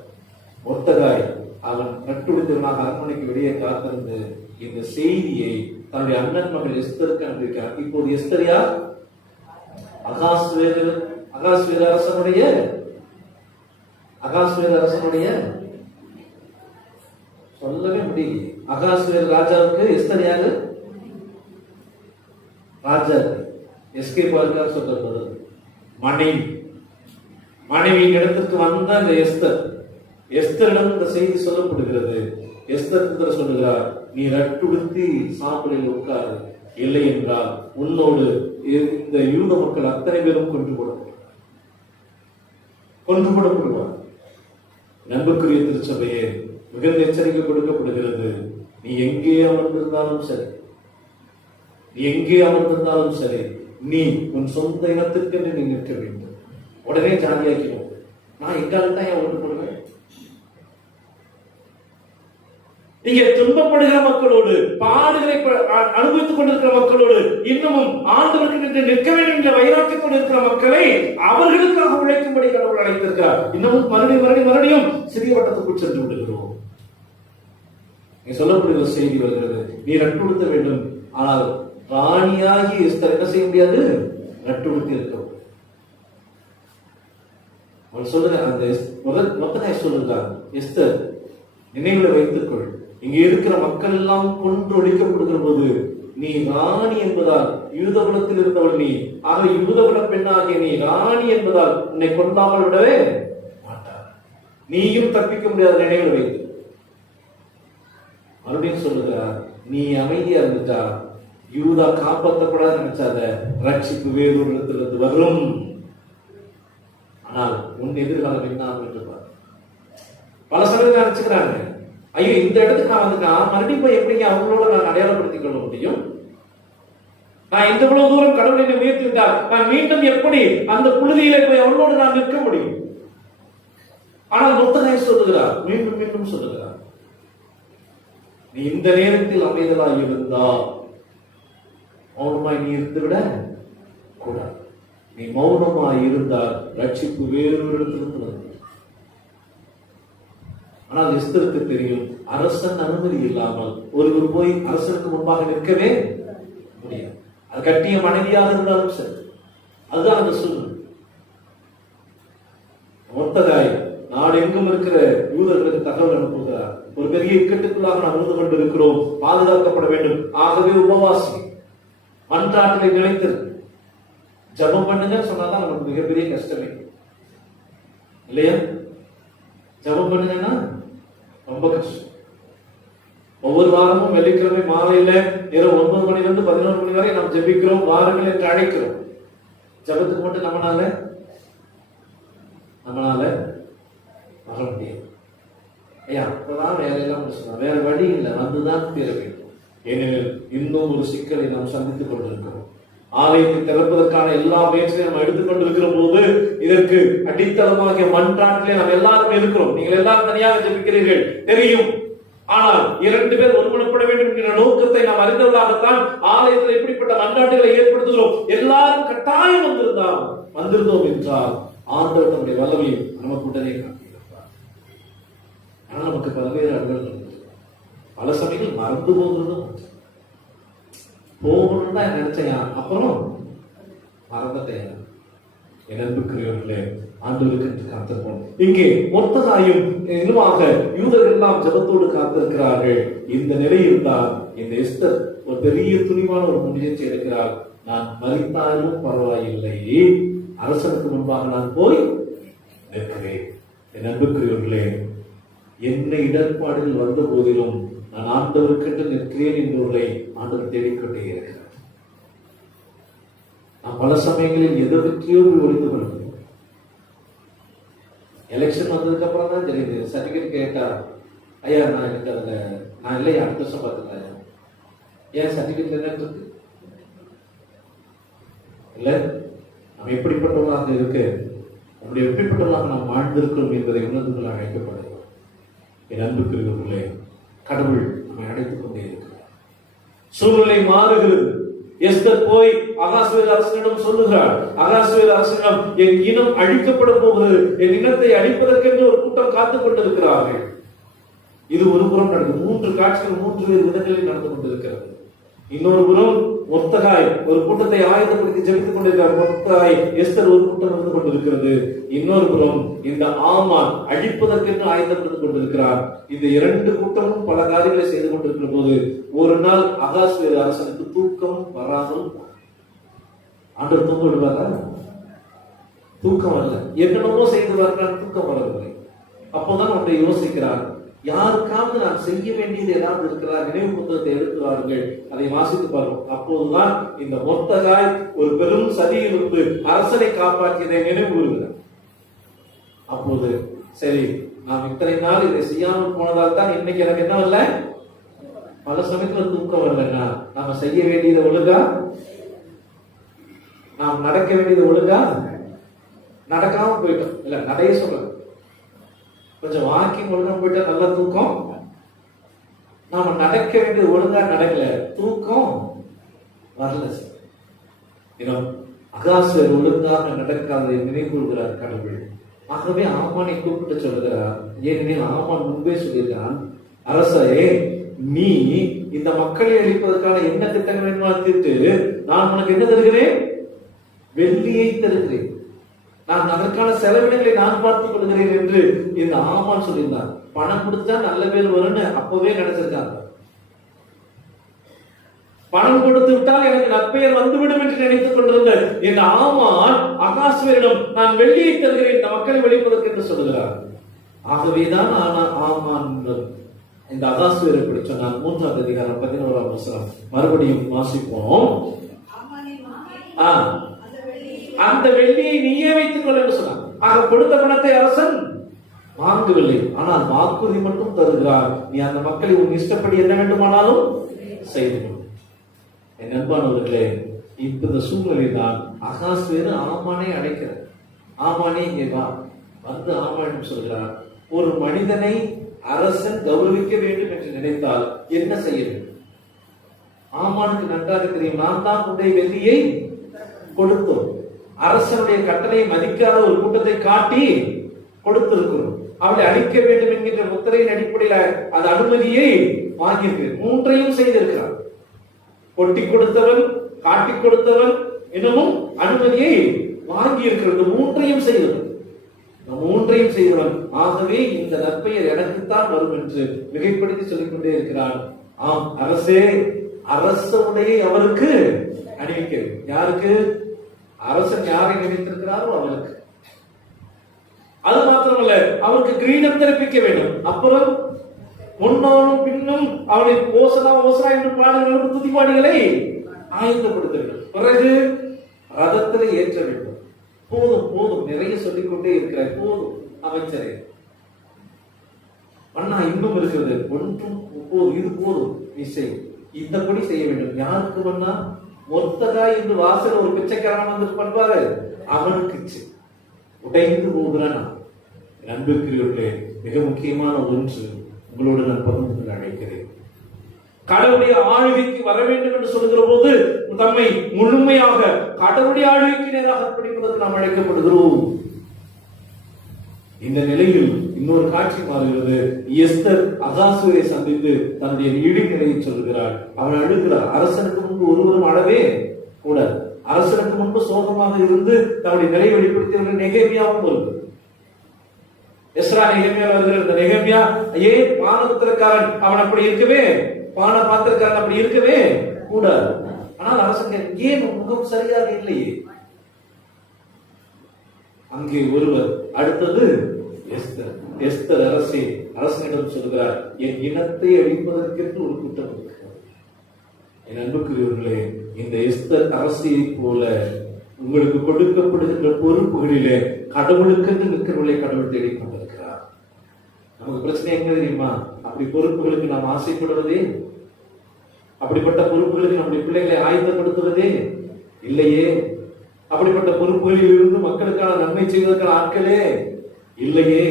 ஒத்ததாய் அவன் நட்டுடித்தவனாக அரண்மனைக்கு வெளியே காத்திருந்து இந்த செய்தியை தன்னுடைய அண்ணன் மகள் எஸ்தருக்கு அனுப்பியிருக்கிறார். இப்போது எஸ்தர் யார்? அகாஸ்வேரு அரசனுடைய சொல்லவே முடியல. அகாஸ்வேரு ராஜாவுக்கு எஸ்தர் யாரு? ராஜா எஸ்கேப் ஆகிறார் சொல்றது மனைவியின் இடத்திற்கு வந்த அந்த எஸ்தரிடம் இந்த செய்தி சொல்லப்படுகிறது. எஸ்தர் சொல்லுகிறார், நீ ரட்டுடுத்தி சாம்பலில் உட்காரு, இல்லை என்றால் உன்னோடு இந்த யூத மக்கள் அத்தனை பேரும் கொன்றுபடப்படுவார். நண்புக்குரிய திருச்சபையே, மிகுந்த எச்சரிக்கை கொடுக்கப்படுகிறது. நீ எங்கே அமர்ந்திருந்தாலும் சரி, நீ உன் சொந்த இனத்திற்கு நீ நிற்க வேண்டும். உடனே ஜாதியாக்கணும். நான் எங்கால தான் ஒன்று பண்ணுவேன். இங்கே துன்பப்படுகிற மக்களோடு, பாடுகளை அனுபவித்துக் கொண்டிருக்கிற மக்களோடு, இன்னமும் ஆண்டவருக்கு நிற்க வேண்டும் என்ற வைராக்கியத்தோடு இருக்கிற மக்களை அவர்களுக்காக உழைக்கும்படி கடவுள் அழைத்திருக்கிறார். இன்னமும் மறுபடியும் சிறிய வட்டத்துக்குள் சென்று விடுகிறோம். சொல்லப்படுகிற செய்தி வருகிறது, நீ ரட்டுடுத்த வேண்டும். ஆனால் ராணியாகி எஸ்தர் என்ன செய்ய முடியாது? ரட்டுடுத்தி இருக்க. சொல்லுங்க, அந்த சொல்லுகிறார், எஸ்தர் நினைவுல வைத்துக்கொள், இங்கே இருக்கிற மக்கள் எல்லாம் கொன்று ஒழிக்கப்படுகிற போது நீ ராணி என்பதால், யூதகுலத்தில் இருந்தவள் நீ, ஆக யூதகுல பெண்ணாகிய நீ ராணி என்பதால் உன்னை கொண்டாமல் விடவே மாட்டார். நீயும் தப்பிக்க முடியாத நினைவுல வைத்து. மறுபடியும் சொல்லுகிறார், நீ அமைதியா இருந்துட்டா யூதா காப்பாற்றப்படாத நினைச்சாத, ரட்சிப்பு வேறொரு இடத்திலிருந்து வரும். ஆனால் உன் எதிர்காலம் என்ன இருப்பார். பல சமயம் நினைச்சுக்கிறாங்க, ஐயோ இந்த இடத்துக்கு நான் வந்துட்டா மறுபடியும் போய் எப்படி அவங்களோட நான் அடையாளப்படுத்திக் கொள்ள முடியும்? நான் இந்த இவ்வளவு தூரம் கடவுளை முயற்சி விட்டால் நான் மீண்டும் எப்படி அந்த புழுதியில போய் அவங்களோடு நான் நிற்க முடியும்? ஆனால் முத்தகாய் சொல்லுகிறார், மீண்டும் சொல்லுகிறார், நீ இந்த நேரத்தில் அமைதலாக இருந்தால் மௌனமாய் நீ இருந்துவிட கூடாது. நீ மௌனமாய் இருந்தால் ரட்சிப்பு வேறொரு இடத்திலிருந்து வந்து. ஆனால் எஸ்தருக்கு தெரியும், அரசன் அனுமதி இல்லாமல் ஒருவர் போய் அரசனுக்கு முன்பாக நிற்கவே முடியாது. அது கட்டிய மனைவியாக இருந்தாலும் சரி. அதுதான் அந்த சூழ்நிலை. மொத்ததாய் நாடு எங்கும் இருக்கிற யூதர்களுக்கு தகவல் அனுப்புகிறார், ஒரு பெரிய இக்கட்டுக்குள்ளாக நாம் இருந்து கொண்டிருக்கிறோம், பாதுகாக்கப்பட வேண்டும். ஆகவே உபவாசி, மன்றாட்டிலை நிலைத்திருக்கு, ஜபம் பண்ணுங்க சொன்னாதான் நமக்கு மிகப்பெரிய கஷ்டமே இல்லையா? ஜபம் பண்ணுங்கன்னா ரொம்ப கஷ்டம். ஒவ்வொரு வாரமும் வெள்ளிக்கிழமை மாலையில இரவு 9 மணிலிருந்து 11 மணி வரை நாம் ஜெபிக்கிறோம், வாருங்கள் என்று அழைக்கிறோம். ஜபத்துக்கு மட்டும் நம்மளால வர முடியாது. ஐயா அப்பதான் வேலையெல்லாம் முடிச்சுக்கலாம், வேற வழி இல்லை, வந்துதான் தீர வேண்டும். ஏனெனில் இன்னும் ஒரு சிக்கலை நாம் சந்தித்துக் கொண்டிருக்கிறோம். ஆலயத்தை திறப்பதற்கான எல்லா முயற்சிகளையும் நாம் எடுத்துக் கொண்டிருக்கிற போது இதற்கு அடித்தளமாகிய மன்றாட்டிலே நாம் எல்லாரும் இருக்கிறோம். நீங்கள் எல்லாரும் தனியாக ஜெபிக்கிறீர்கள் தெரியும். ஆனால் 2 பேர் ஒருமனப்பட வேண்டும் என்கிற நோக்கத்தை நாம் அறிந்தவர்களாகத்தான் ஆலயத்தில் எப்படிப்பட்ட மன்றாட்டுகளை ஏற்படுத்துகிறோம். எல்லாரும் கட்டாயம் வந்திருந்தோம் என்றால் ஆண்டவர் நம்முடைய வல்லமையை நமக்கு உடனே காட்டியிருப்பார். ஆனால் நமக்கு பல்வேறு அலுவல்கள், பல சமயங்கள் மறந்து போகிறதும் போகணும்னு தான் நினைச்சையா, அப்புறம் மறந்துட்டேன். என் அன்புக்குரியவர்களே, ஆண்டவருக்கு காத்திருப்போம். இங்கே மொத்ததாயும் இன்னுமாக யூதர்கள் எல்லாம் ஜபத்தோடு காத்திருக்கிறார்கள். இந்த நிலையில் தான் இந்த எஸ்தர் ஒரு பெரிய துணிவான ஒரு முயற்சி எடுக்கிறார். நான் மரித்தாலும் பரவாயில்லை, அரசனுக்கு முன்பாக நான் போய் நிற்கிறேன். என் அன்புக்குரியவர்களே, என்ன இடர்பாடுகள் வந்த போதிலும் நான் ஆண்டவருக்கென்று நிற்கிறேன் என்பவர்களை ஆண்டவர் தேடிக்கொண்டே இருக்கிறார். நான் பல சமயங்களில் எதை பற்றியோ ஒழித்து கொள்கிறேன். எலெக்ஷன் வந்ததுக்கு அப்புறம் தான் தெரியுது, சர்டிபிகேட் கேட்டா ஐயா எனக்கு அதுல நான் இல்லையா அடுத்த வருஷம் பார்த்துக்கலாம், ஏன் சர்டிபிகேட் என்ன இருக்கு இல்ல, நம்ம எப்படிப்பட்டவங்க இருக்கு. நம்முடைய எப்படிப்பட்டவர்களாக நாம் வாழ்ந்திருக்கிறோம் என்பதை உணர்ந்து அழைக்கப்படுகிறோம். என் அன்புக்குரியவர்களே, கடவுள் நம்மை அழைத்துக் கொண்டே இருக்கிறார். சூழ்நிலை மாறுகிறது. எஸ்தர் போய் அகாஸ்வேரு அரசனிடம் சொல்லுகிறார், அகாஸ்வேரு அரசனிடம் என் இனம் அழிக்கப்பட போகிறது, என் இனத்தை அழிப்பதற்கென்று ஒரு கூட்டம் காத்துக் கொண்டிருக்கிறார்கள். இது ஒரு புறம் நடக்குது. 3 காட்சிகள் 3 வேறு விதங்களில் நடந்து கொண்டிருக்கிறது. இன்னொரு புறம் மொர்தெகாய் ஒரு கூட்டத்தை ஆயுதப்படுத்தி ஜெபித்துக் கொண்டிருக்கிறார். மொர்தெகாய் எஸ்தர் ஒரு கூட்டம் இருந்து கொண்டிருக்கிறது. இன்னொரு புறம் இந்த ஆமான் அழிப்பதற்கென்று ஆயுதப்படுத்திக் கொண்டிருக்கிறார். இந்த 2 கூட்டமும் பல காரியங்களை செய்து கொண்டிருக்கிற போது ஒரு நாள் அகாஸ்வேரு அரசனுக்கு தூக்கம் வராமல், ஆண்டவர் தூங்க விடுவாரா? தூக்கம் வரல, என்னென்னமோ செய்து வருகிறான், தூக்கம் வரவில்லை. அப்போதான் ஒன்றை யோசிக்கிறார், யாருக்காவது நான் செய்ய வேண்டியது ஏதாவது இருக்கிறார், நினைவு புத்தகத்தை எடுத்து வாருங்கள், அதை வாசித்து பாருங்கள். அப்போதுதான் இந்த மொர்தெகாய் ஒரு பெரும் சதியிலிருந்து அரசனை காப்பாற்றியதை நினைவு கூறுகிறார். அப்போது சரி, நாம் இத்தனை நாள் இதை செய்யாமல் போனதால் தான் இன்னைக்கு எனக்கு என்ன வரல, பல சமயத்துல தூக்கம் வரலன்னா நாம செய்ய வேண்டியதை ஒழுங்கா, நாம் நடக்க வேண்டியது ஒழுங்கா நடக்காம போயிட்டோம். இல்ல நடைய சொல்ற, கொஞ்சம் வாக்கிங் ஒழுங்கா போயிட்டா நல்ல தூக்கம், நாம நடக்க வேண்டியது ஒழுங்கா நடக்கல, தூக்கம் வரல. சார் அகாஸ்வேரு ஒழுங்காக நடக்காததை நினைவுகிறார் கடவுள். ஆகவே ஆமானை கூப்பிட்டு சொல்லுகிறார். ஏனெனில் ஆமான் முன்பே சொல்லியிருக்கிறான், அரசே நீ இந்த மக்களை அழிப்பதற்கான என்ன திட்டங்கள் வேணுமாறு தீர்த்து நான் உனக்கு என்ன தருகிறேன், வெள்ளியை தருகிறேன், நான் அதற்கான செலவினங்களை நான் பார்த்துக் கொள்கிறேன் என்று இந்த ஆமான் சொல்லியிருந்தார். பணம் கொடுத்தா நல்ல பேர் வரும்னு அப்பவே நினைச்சிருக்காங்க. பணம் கொடுத்து விட்டால் எனக்கு நற்பெயர் வந்துவிடும் என்று நினைத்துக் கொண்டிருந்த இந்த ஆமான் அகாஸ்வேரிடம் நான் வெள்ளியை தருகிறேன் இந்த மக்களை வெளிப்பதற்கு என்று சொல்லுகிறார். ஆகவேதான் ஆமான் இந்த அகாஸ்வேரை பற்றி சொன்னார். 3ஆம் அதிகாரம் 11ஆம் வசனம் மறுபடியும் வாசிப்போம். அந்த வெள்ளியை நீயே வைத்துக் கொள்ள என்று சொன்னார். ஆக கொடுத்த பணத்தை அரசன் வாங்கவில்லை, ஆனால் வாக்குறுதி மட்டும் தருகிறார், நீ அந்த மக்களை உன் இஷ்டப்படி என்ன வேண்டுமானாலும் செய்து கொள். என் அன்பானவர்களே, இப்ப இந்த சூழ்நிலையில் தான் அகாஸ்வேரு ஆமானை அழைக்கிறார். ஆமானே இங்கே வா, வந்து ஆமானிடம் சொல்கிறார், ஒரு மனிதனை அரசன் கௌரவிக்க வேண்டும் என்று நினைத்தால் என்ன செய்ய வேண்டும்? ஆமானுக்கு நன்றாக தெரியும், நான் தான் உடைய வெள்ளியை கொடுத்தோம், அரசனுடைய கட்டளையை மதிக்காத ஒரு கூட்டத்தை காட்டி கொடுத்திருக்கிறோம், அவளை அழிக்க வேண்டும் என்கின்ற முத்திரையின் அடிப்படையில் அது அனுமதியை வாங்கியிருக்கிறேன். 3ஐயும் செய்திருக்கிறார். கொட்டி கொடுத்தவன், காட்டி கொடுத்தவன், இன்னமும் அனுமதியை வாங்கி இருக்கிறது. 3ஐயும் செய்தவன், 3ஐயும் செய்தவன். ஆகவே இந்த நற்பெயர் எனக்குத்தான் வரும் என்று மிகைப்படுத்தி சொல்லிக் கொண்டே இருக்கிறான். ஆம் அரசே, அரச உடையை அவருக்கு அணிவிக்க. யாருக்கு? அரசன் யாரை நினைத்திருக்கிறாரோ அவருக்கு. அது மாத்திரமல்ல, அவருக்கு கிரீடம் தெரிவிக்க வேண்டும். அப்புறம் முன்னோரும் பின்னும் அவனை ஓசனா ஓசனா என்று பாடுகிற துதிப்பாடிகளை ஆயத்தப்படுத்த வேண்டும். பிறகு ரதத்திலே ஏற்ற வேண்டும். போதும் போதும், நிறைய சொல்லிக் கொண்டே இருக்கிறார். போதும் அமைச்சரே, அண்ணா இன்னும் இருக்கிறது, ஒன்றும் போதும், இது போதும், நீ செய், இந்தபடி செய்ய வேண்டும். யாருக்கு வண்ணா? மொர்தெகாய் என்று வாசல் ஒரு பிச்சைக்காரன் வந்து பண்பாரு, அவனுக்கு உடைந்து போகிறான். அன்புக்குரியவர்களே, மிக முக்கியமான ஒன்று உங்களோடு நான் பகிர்ந்து அழைக்கிறேன். கடவுளுடைய ஆளுகைக்கு வர வேண்டும் என்று சொல்லுகிற போது தம்மை முழுமையாக கடவுளுடைய ஆளுகைக்கு நேராக அர்ப்பணிப்பதற்கு நாம் அழைக்கப்படுகிறோம். இந்த நிலையில் இன்னொரு காட்சி மாறுகிறது. எஸ்தர் அகாஸ்வேரை சந்தித்து தன்னுடைய இடிநிலையை சொல்கிறாள். அவன் அழுகிறார். அரசனுக்கு முன்பு ஒருவரும் அழவே கூட, அரசனுக்கு முன்பு சோகமாக இருந்து தன்னுடைய நிலை வெளிப்படுத்தியவர்கள் நெகேமியாவும் வருது. எஸ்ரா நெகேமியா வருகிறது. நெகேமியா ஏன் பானபத்திரக்காரன் அவன் அப்படி இருக்கவே, பான பாத்திரக்காரன் அப்படி இருக்கவே கூடாது. ஆனால் அரசன் ஏன் முகம் சரியாக இல்லையே? அங்கே ஒருவர், அடுத்தது எஸ்தர். எஸ்தர் அரசே, அரசனிடம் சொல்கிறார், என் இனத்தை அழிப்பதற்கென்று ஒரு கூட்டம் இருக்கிறது. என் அன்புக்குரியவர்களே, இந்த எஸ்தர் அரசியை போல உங்களுக்கு கொடுக்கப்படுகின்ற பொறுப்புகளிலே கடவுளுக்கென்று நிற்கிறவர்களை கடவுள் தேடிக் கொண்டிருக்கிறார். நமக்கு பிரச்சனை எங்க தெரியுமா? அப்படி பொறுப்புகளுக்கு நாம் ஆசைப்படுவதே, அப்படிப்பட்ட பொறுப்புகளுக்கு நம்முடைய பிள்ளைகளை ஆயத்தப்படுத்துவதே இல்லையே. அப்படிப்பட்ட பொறுப்புகளில் இருந்து மக்களுக்கான நன்மை செய்வதற்கான ஆட்களே இல்லையே.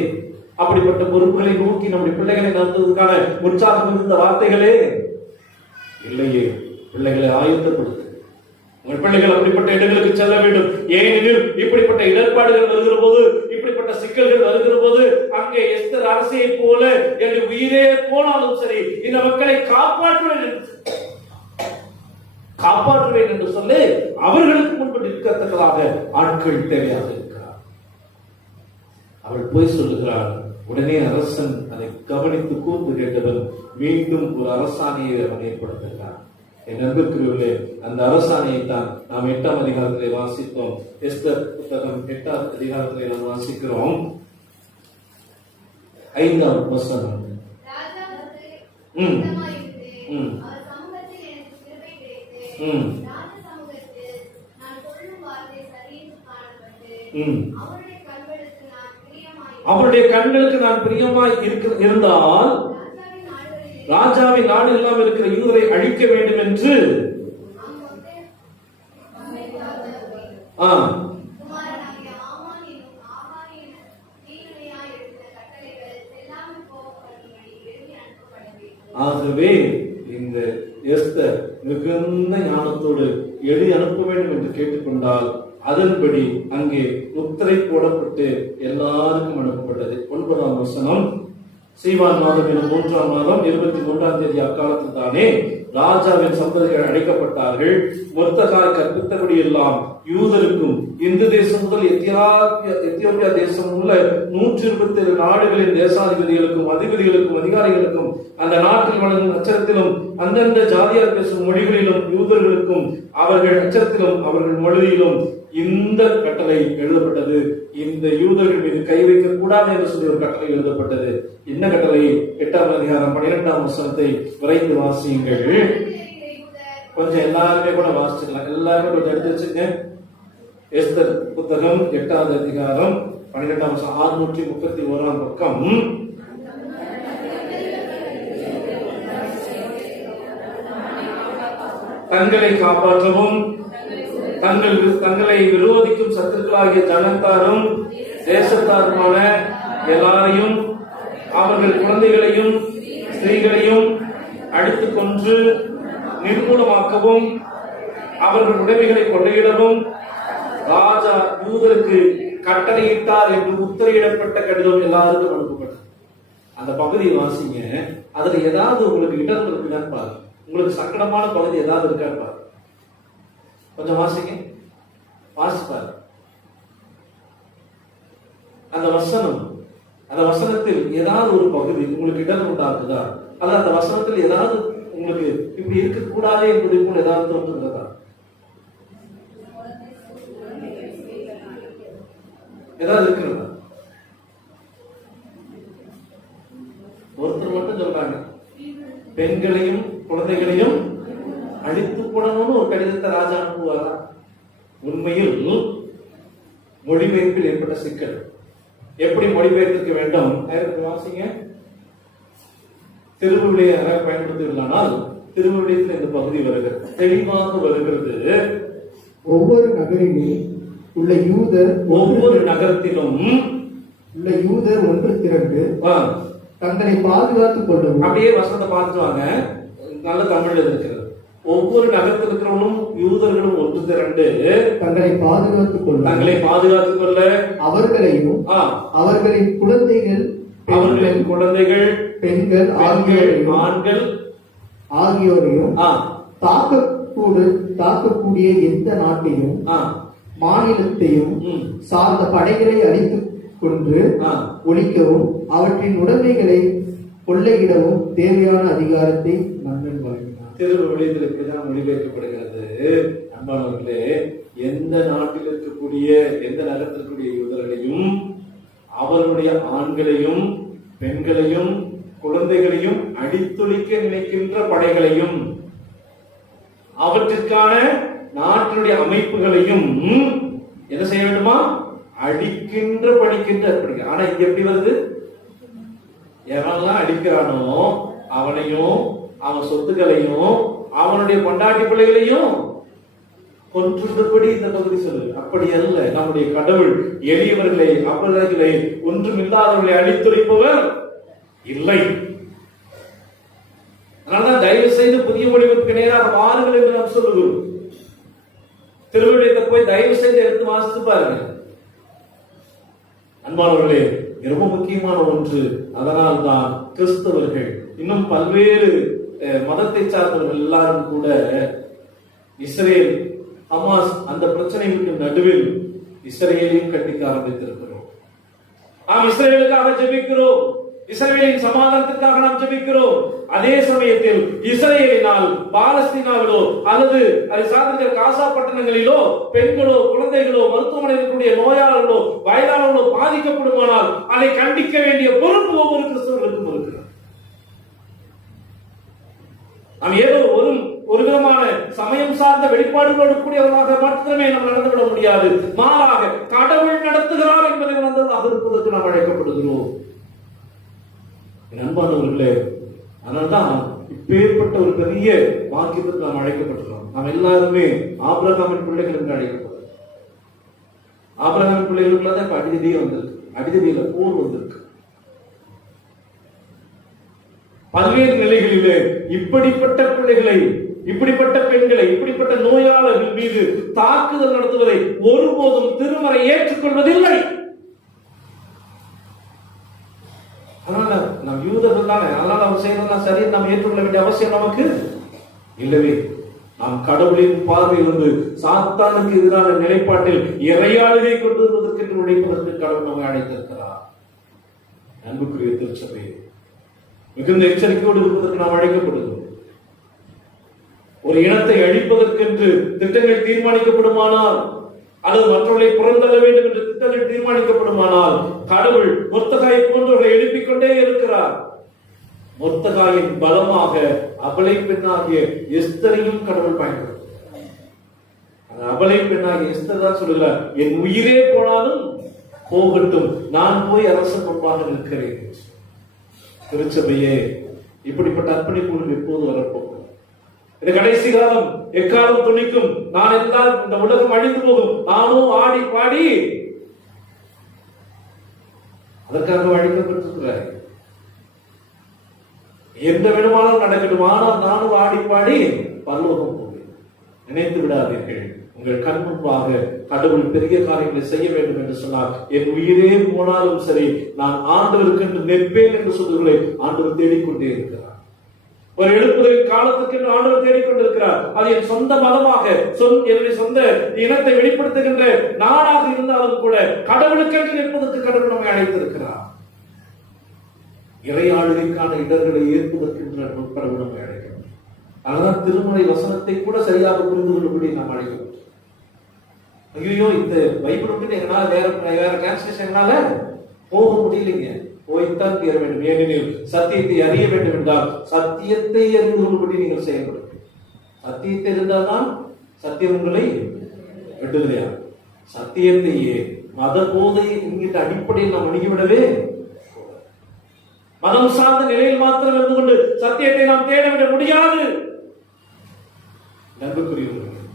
அப்படிப்பட்ட பொறுப்புகளை நோக்கி நம்முடைய பிள்ளைகளை நடத்துவதற்கான உற்சாகம் இருந்த வார்த்தைகளே இல்லையே. பிள்ளைகளை ஆயத்தப்படுத்து. உங்கள் பிள்ளைகள் அப்படிப்பட்ட இடங்களுக்கு செல்ல வேண்டும். ஏனெனில் இப்படிப்பட்ட இடர்பாடுகள் வருகிற போது, இப்படிப்பட்ட சிக்கல்கள் வருகிற போது, அங்கே எஸ்தர் அரசியை போல என் உயிரே போனாலும் சரி இந்த மக்களை காப்பாற்றுவேன் என்று சொல்லி அவர்களுக்கு முன்பு நிற்கத்தக்கதாக ஆட்கள் தேவையாக இருக்கிறார். அவள் போய் சொல்லுகிறாள். உடனே அரசன் அதை கவனித்து கூர்ந்து கேட்டவன் மீண்டும் ஒரு அரசாணையை அவன் ஏற்படுத்துகிறார். என் அன்பிற்குரியவர்களே, அந்த அரசாணையை தான் நாம் 8ஆம் அதிகாரத்திலே வாசித்தோம். எஸ்தர் புத்தகம் 8ஆம் அதிகாரத்திலே நாம் வாசிக்கிறோம். 5ஆம் வசனம். அவருடைய கண்களுக்கு நான் பிரியமாய் இருந்தால் ராஜாவின் நாடு எல்லாம் இருக்கிற யூதரை அழிக்க வேண்டும் என்று ஆகவே இந்த எஸ்தர் மிகுந்த ஞானத்தோடு எழுதி அனுப்ப வேண்டும் என்று கேட்டுக்கொண்டால் அதன்படி அங்கே முத்திரை போடப்பட்டு எல்லாருக்கும் அனுப்பப்பட்டது. 9ஆம் வசனம். சீவான் மாதம் எனும் 3ஆம் மாதம் 23ஆம் தேதி அக்காலத்தில் தானே ராஜாவின் சந்ததிகள் அழைக்கப்பட்டார்கள். மொர்தெகாய் கற்பித்தபடி எல்லாம் யூதருக்கும் இந்து தேசம் முதல் எத்தியோப்பியா தேசம் உள்ள 127 நாடுகளின் தேசாதிபதிகளுக்கும் அதிபதிகளுக்கும் அதிகாரிகளுக்கும் அந்த நாட்டில் வழங்கும் அச்சரத்திலும் அந்தந்த ஜாதியார் பேசும் மொழிகளிலும் யூதர்களுக்கும் அவர்கள் அச்சரத்திலும் அவர்கள் மொழியிலும் இந்த கட்டளை எழுதப்பட்டது. இந்த யூதர்கள் மீது கை வைக்க கூடாது என்று சொல்லி ஒரு கட்டளை எழுதப்பட்டது. என்ன கட்டளை? 8ஆம் அதிகாரம் 12ஆம் வசனத்தை விரைந்து வாசியுங்கள். கொஞ்சம் எல்லாருமே கூட வாசிச்சுக்கலாம். எல்லாருமே கொஞ்சம் எடுத்து வச்சுங்க. எஸ்தர் புத்தகம் 8ஆவது அதிகாரம் 12ஆம் வசனம் 631ஆம் பக்கம். தங்களை காப்பாற்றவும் தங்களை விரோதிக்கும் சத்துருக்களாகிய ஜனத்தாரும் தேசத்தாருமான எல்லாரையும் அவர்கள் குழந்தைகளையும் ஸ்திரீகளையும் அடித்து கொன்று நிர்மூலமாக்கவும் அவர்கள் உடைமைகளை கொள்ளையிடவும் ராஜா யூதருக்கு கட்டளையிட்டார் என்று உத்தரவிடப்பட்ட கடிதம் எல்லாருக்கும் அனுப்பப்பட்டது. அந்த பகுதியை வாசிங்க. அதுல ஏதாவது உங்களுக்கு இடர்கள் இருக்குதான்னு பாருங்க. உங்களுக்கு சங்கடமான பகுதி ஏதாவது இருக்கான்னு பாருங்க. கொஞ்சம் வாசிங்க, வாசிப்பாரு. அந்த வசனத்தில் ஏதாவது ஒரு பகுதி உங்களுக்கு இடம் உண்டாக்குதா? அல்ல அந்த வசனத்தில் ஏதாவது உங்களுக்கு இப்படி இருக்கக்கூடாது என்பதை போல ஏதாவது தோன்றுகிறதா? ஏதாவது இருக்கிறதா? ஒருத்தர் மட்டும் சொல்றாங்க, பெண்களையும் குழந்தைகளையும் அழித்து போடணும்னு ஒரு கடிதத்தை ராஜா அனுப்புவாரா? உண்மையில் மொழிபெயர்ப்பில் ஏற்பட்ட சிக்கல். எப்படி மொழிபெயர்த்திருக்க வேண்டும்? வாசிங்க. திருவிழியை பயன்படுத்துவதானால் திருவிழியத்தில் இந்த பகுதி வருகிறது, தெளிவாக வருகிறது. ஒவ்வொரு நகரிலும் உள்ள யூதர், ஒவ்வொரு நகரத்திலும் உள்ள யூதர் ஒன்று திரண்டு தங்களை பாதுகாத்துக் கொள்ளவும். அப்படியே வசனத்தை பார்த்துவாங்க. நல்ல தமிழ்ல இருக்கிறது. ஒவ்வொரு நகரத்தில் இருக்கிறவனும் யூதர்களும் ஒன்று திரண்டு தங்களை பாதுகாத்துக் கொள்ள அவர்களையும் அவர்களின் குழந்தைகள் பெண்கள் ஆண்கள் ஆகியோரையும் தாக்கக்கூடிய எந்த நாட்டையும் மாநிலத்தையும் சார்ந்த படைகளை அழித்துக் கொன்று ஒழிக்கவும் அவற்றின் உடைமைகளை கொள்ளையிடவும் தேவையான அதிகாரத்தை மன்னன் வழங்கினார். திருவிழியத்தில் இப்படிதான் மொழிபெயர்க்கப்படுகிறது. அன்பானவர்களே, எந்த நாட்டில் இருக்கக்கூடிய எந்த நகரத்தில் இருக்கக்கூடிய யூதர்களையும் அவர்களுடைய ஆண்களையும் பெண்களையும் குழந்தைகளையும் அடித்தொழிக்க நினைக்கின்ற படைகளையும் அவற்றிற்கான நாட்டினுடைய அமைப்புகளையும் என்ன செய்ய வேண்டுமா? படிக்கின்ற. ஆனா இங்க எப்படி வருது? எவன்லாம் அடிக்கிறானோ அவனையும் அவன் சொத்துக்களையும் அவனுடைய கொண்டாட்டி பிள்ளைகளையும் கொன்றுபடி இந்த பகுதி சொல்லு. அப்படி அல்ல, நம்முடைய கடவுள் எளியவர்களை, அபலைகளை, ஒன்றுமில்லாதவர்களை அழித்துரைப்பவர் இல்லை. அதனால்தான் தயவு செய்து புதிய மொழிபெயர்ப்புக்கு நேராக வாருங்கள் என்று நாம் சொல்லுகிறோம். திருவிழியத்தை போய் தயவு செய்து எடுத்து வாசித்து பாருங்க. அன்பானவர்களே, ரொம்ப முக்கியமான ஒன்று. அதனால் தான் கிறிஸ்தவர்கள், இன்னும் பல்வேறு மதத்தை சார்ந்தவர்கள் எல்லாரும் கூட இஸ்ரேல் ஹமாஸ் அந்த பிரச்சனைகளுக்கு நடுவில் இஸ்ரேலையும் கண்டிக்க ஆரம்பித்திருக்கிறோம். நாம் இஸ்ரேலுக்காக ஜெபிக்கிறோம், இஸ்ரேலின் சமாதானத்திற்காக நாம் ஜெபிக்கிறோம். அதே சமயத்தில் இஸ்ரேலினால் பாலஸ்தீனாவிலோ அல்லது அதை சார்ந்த காசா பட்டணங்களிலோ பெண்களோ குழந்தைகளோ மருத்துவமனையில் இருக்கக்கூடிய நோயாளர்களோ வயதானவர்களோ பாதிக்கப்படுமானால் அதை கண்டிக்க வேண்டிய பொறுப்பு ஒவ்வொரு கிறிஸ்தவர்களுக்கும் இருக்கிறது. நாம் ஏதோ ஒரு விதமான சமயம் சார்ந்த வெளிப்பாடுகளோடு கூடியவர்களாக மட்டுமே நாம் நடந்துவிட முடியாது. மாறாக கடவுள் நடத்துகிறார் என்பதை உணர்ந்ததாக இருப்பதற்கு நாம் அழைக்கப்படுகிறோம். அன்பானவர்களே, அதனால்தான் இப்பேற்பட்ட ஒரு பெரிய வாக்கியத்துக்கு நாம் அழைக்கப்பட்டிருக்கிறோம். நாம் எல்லாருமே ஆபிரகாமின் பிள்ளைகள் என்று அழைக்கப்படுறோம். ஆபிரகாமின் பிள்ளைகளுக்குள்ளதான் இப்ப அடிதடியே வந்திருக்கு, அடிதடியில போர் வந்திருக்கு. பல்வேறு நிலைகளிலே இப்படிப்பட்ட பிள்ளைகளை, இப்படிப்பட்ட பெண்களை, இப்படிப்பட்ட நோயாளர்கள் மீது தாக்குதல் நடத்துவதை ஒருபோதும் திருமறை ஏற்றுக்கொள்வதில்லை. அதனால நம் யூதர்கள் தானே, அதனால அவர் செய்யறதுதான் சரி, நாம் ஏற்றுக்கொள்ள வேண்டிய அவசியம் நமக்கு இல்லவே. நாம் கடவுளின் பார்வையிலிருந்து சாத்தானுக்கு எதிரான நிலைப்பாட்டில் இறையாளுகை கொண்டு வருவதற்கு உழைப்பதற்கு கடவுள் நம்மை அழைத்திருக்கிறார். அன்புக்குரிய திருச்சபை, மிகுந்த எச்சரிக்கையோடு இருப்பதற்கு நாம் அழைக்கப்படுகிறோம். ஒரு இனத்தை அழிப்பதற்கென்று திட்டங்கள் தீர்மானிக்கப்படுமானால் அல்லது மற்றவர்களை புறந்தள்ள வேண்டும் என்று திட்டங்கள் தீர்மானிக்கப்படுமானால் கடவுள் மொர்தெகாயை போன்றவர்களை எழுப்பிக் கொண்டே இருக்கிறார். மொர்தெகாயின் பலமாக அபலை பெண்ணாகிய எஸ்தரையும் கடவுள் பயன்படுத்துகிறார். அபலை பெண்ணாகிய எஸ்தர் தான் சொல்லுகிறார், என் உயிரே போனாலும் போகட்டும், நான் போய் அரசன் முன்பாக நிற்கிறேன். திருச்சபையே, இப்படிப்பட்ட அர்ப்பணிப்புகள் எப்போது வரப்போகும்? இந்த கடைசி காலம் எக்காலம் துணிக்கும். நான் எல்லாம் இந்த உலகம் அழிந்து போகும், நானும் ஆடி பாடி அதற்காக அழைக்கப்பட்டிருக்கிறார். எந்த விதமானாலும் நடக்கட்டும், ஆனால் நானும் ஆடி பாடி பரலோகம் போவேன். நினைத்து விடாதீர்கள், உங்கள் கண் முன்பாக கடவுள் பெரிய காரியங்களை செய்ய வேண்டும் என்று சொன்னார். என் உயிரே போனாலும் சரி, நான் ஆண்டவருக்கு என்று நிற்பேன் என்று சொல்லுகளை ஆண்டவர் தேடிக்கொண்டே இருக்கிறார். ஒரு எழுப்புதலின் காலத்துக்கு என்று ஆண்டவர் தேடிக்கொண்டிருக்கிறார். அது என் சொந்த மதமாக, என்னுடைய சொந்த இனத்தை வெளிப்படுத்துகின்ற நாடாக இருந்தாலும் கூட கடவுளுக்கென்று நிற்பதற்கு கடவுள் நம்மை அழைத்திருக்கிறார். இறையாளுகைக்கான இடர்களை ஏற்பதற்கு கடவுள் நம்மை அழைக்கிறார். அதனால் திருமறை வசனத்தை கூட சரியாக புரிந்து கொள்ளும்படி நாம் அழைக்கிறோம். ஐயோ, இந்த பைபிள் எங்களால வேற டிரான்ஸ்லேஷனால போக முடியலைங்க, போய்த்தான் தீர வேண்டும். ஏனெனில் சத்தியத்தை அறிய வேண்டும் என்றால் சத்தியத்தை அறிந்து கொள்ளும்படி நீங்கள் செயல்படும். சத்தியத்தை இருந்தால்தான் சத்தியம் உங்களை விடுதலையா. சத்தியத்தையே மத போதை என்கின்ற அடிப்படையில் நாம் அணுகிவிடவே, மதம் சார்ந்த நிலையில் மாத்திரம் இருந்து கொண்டு சத்தியத்தை நாம் தேடவிட முடியாது. நண்புக்குரியவர்கள்,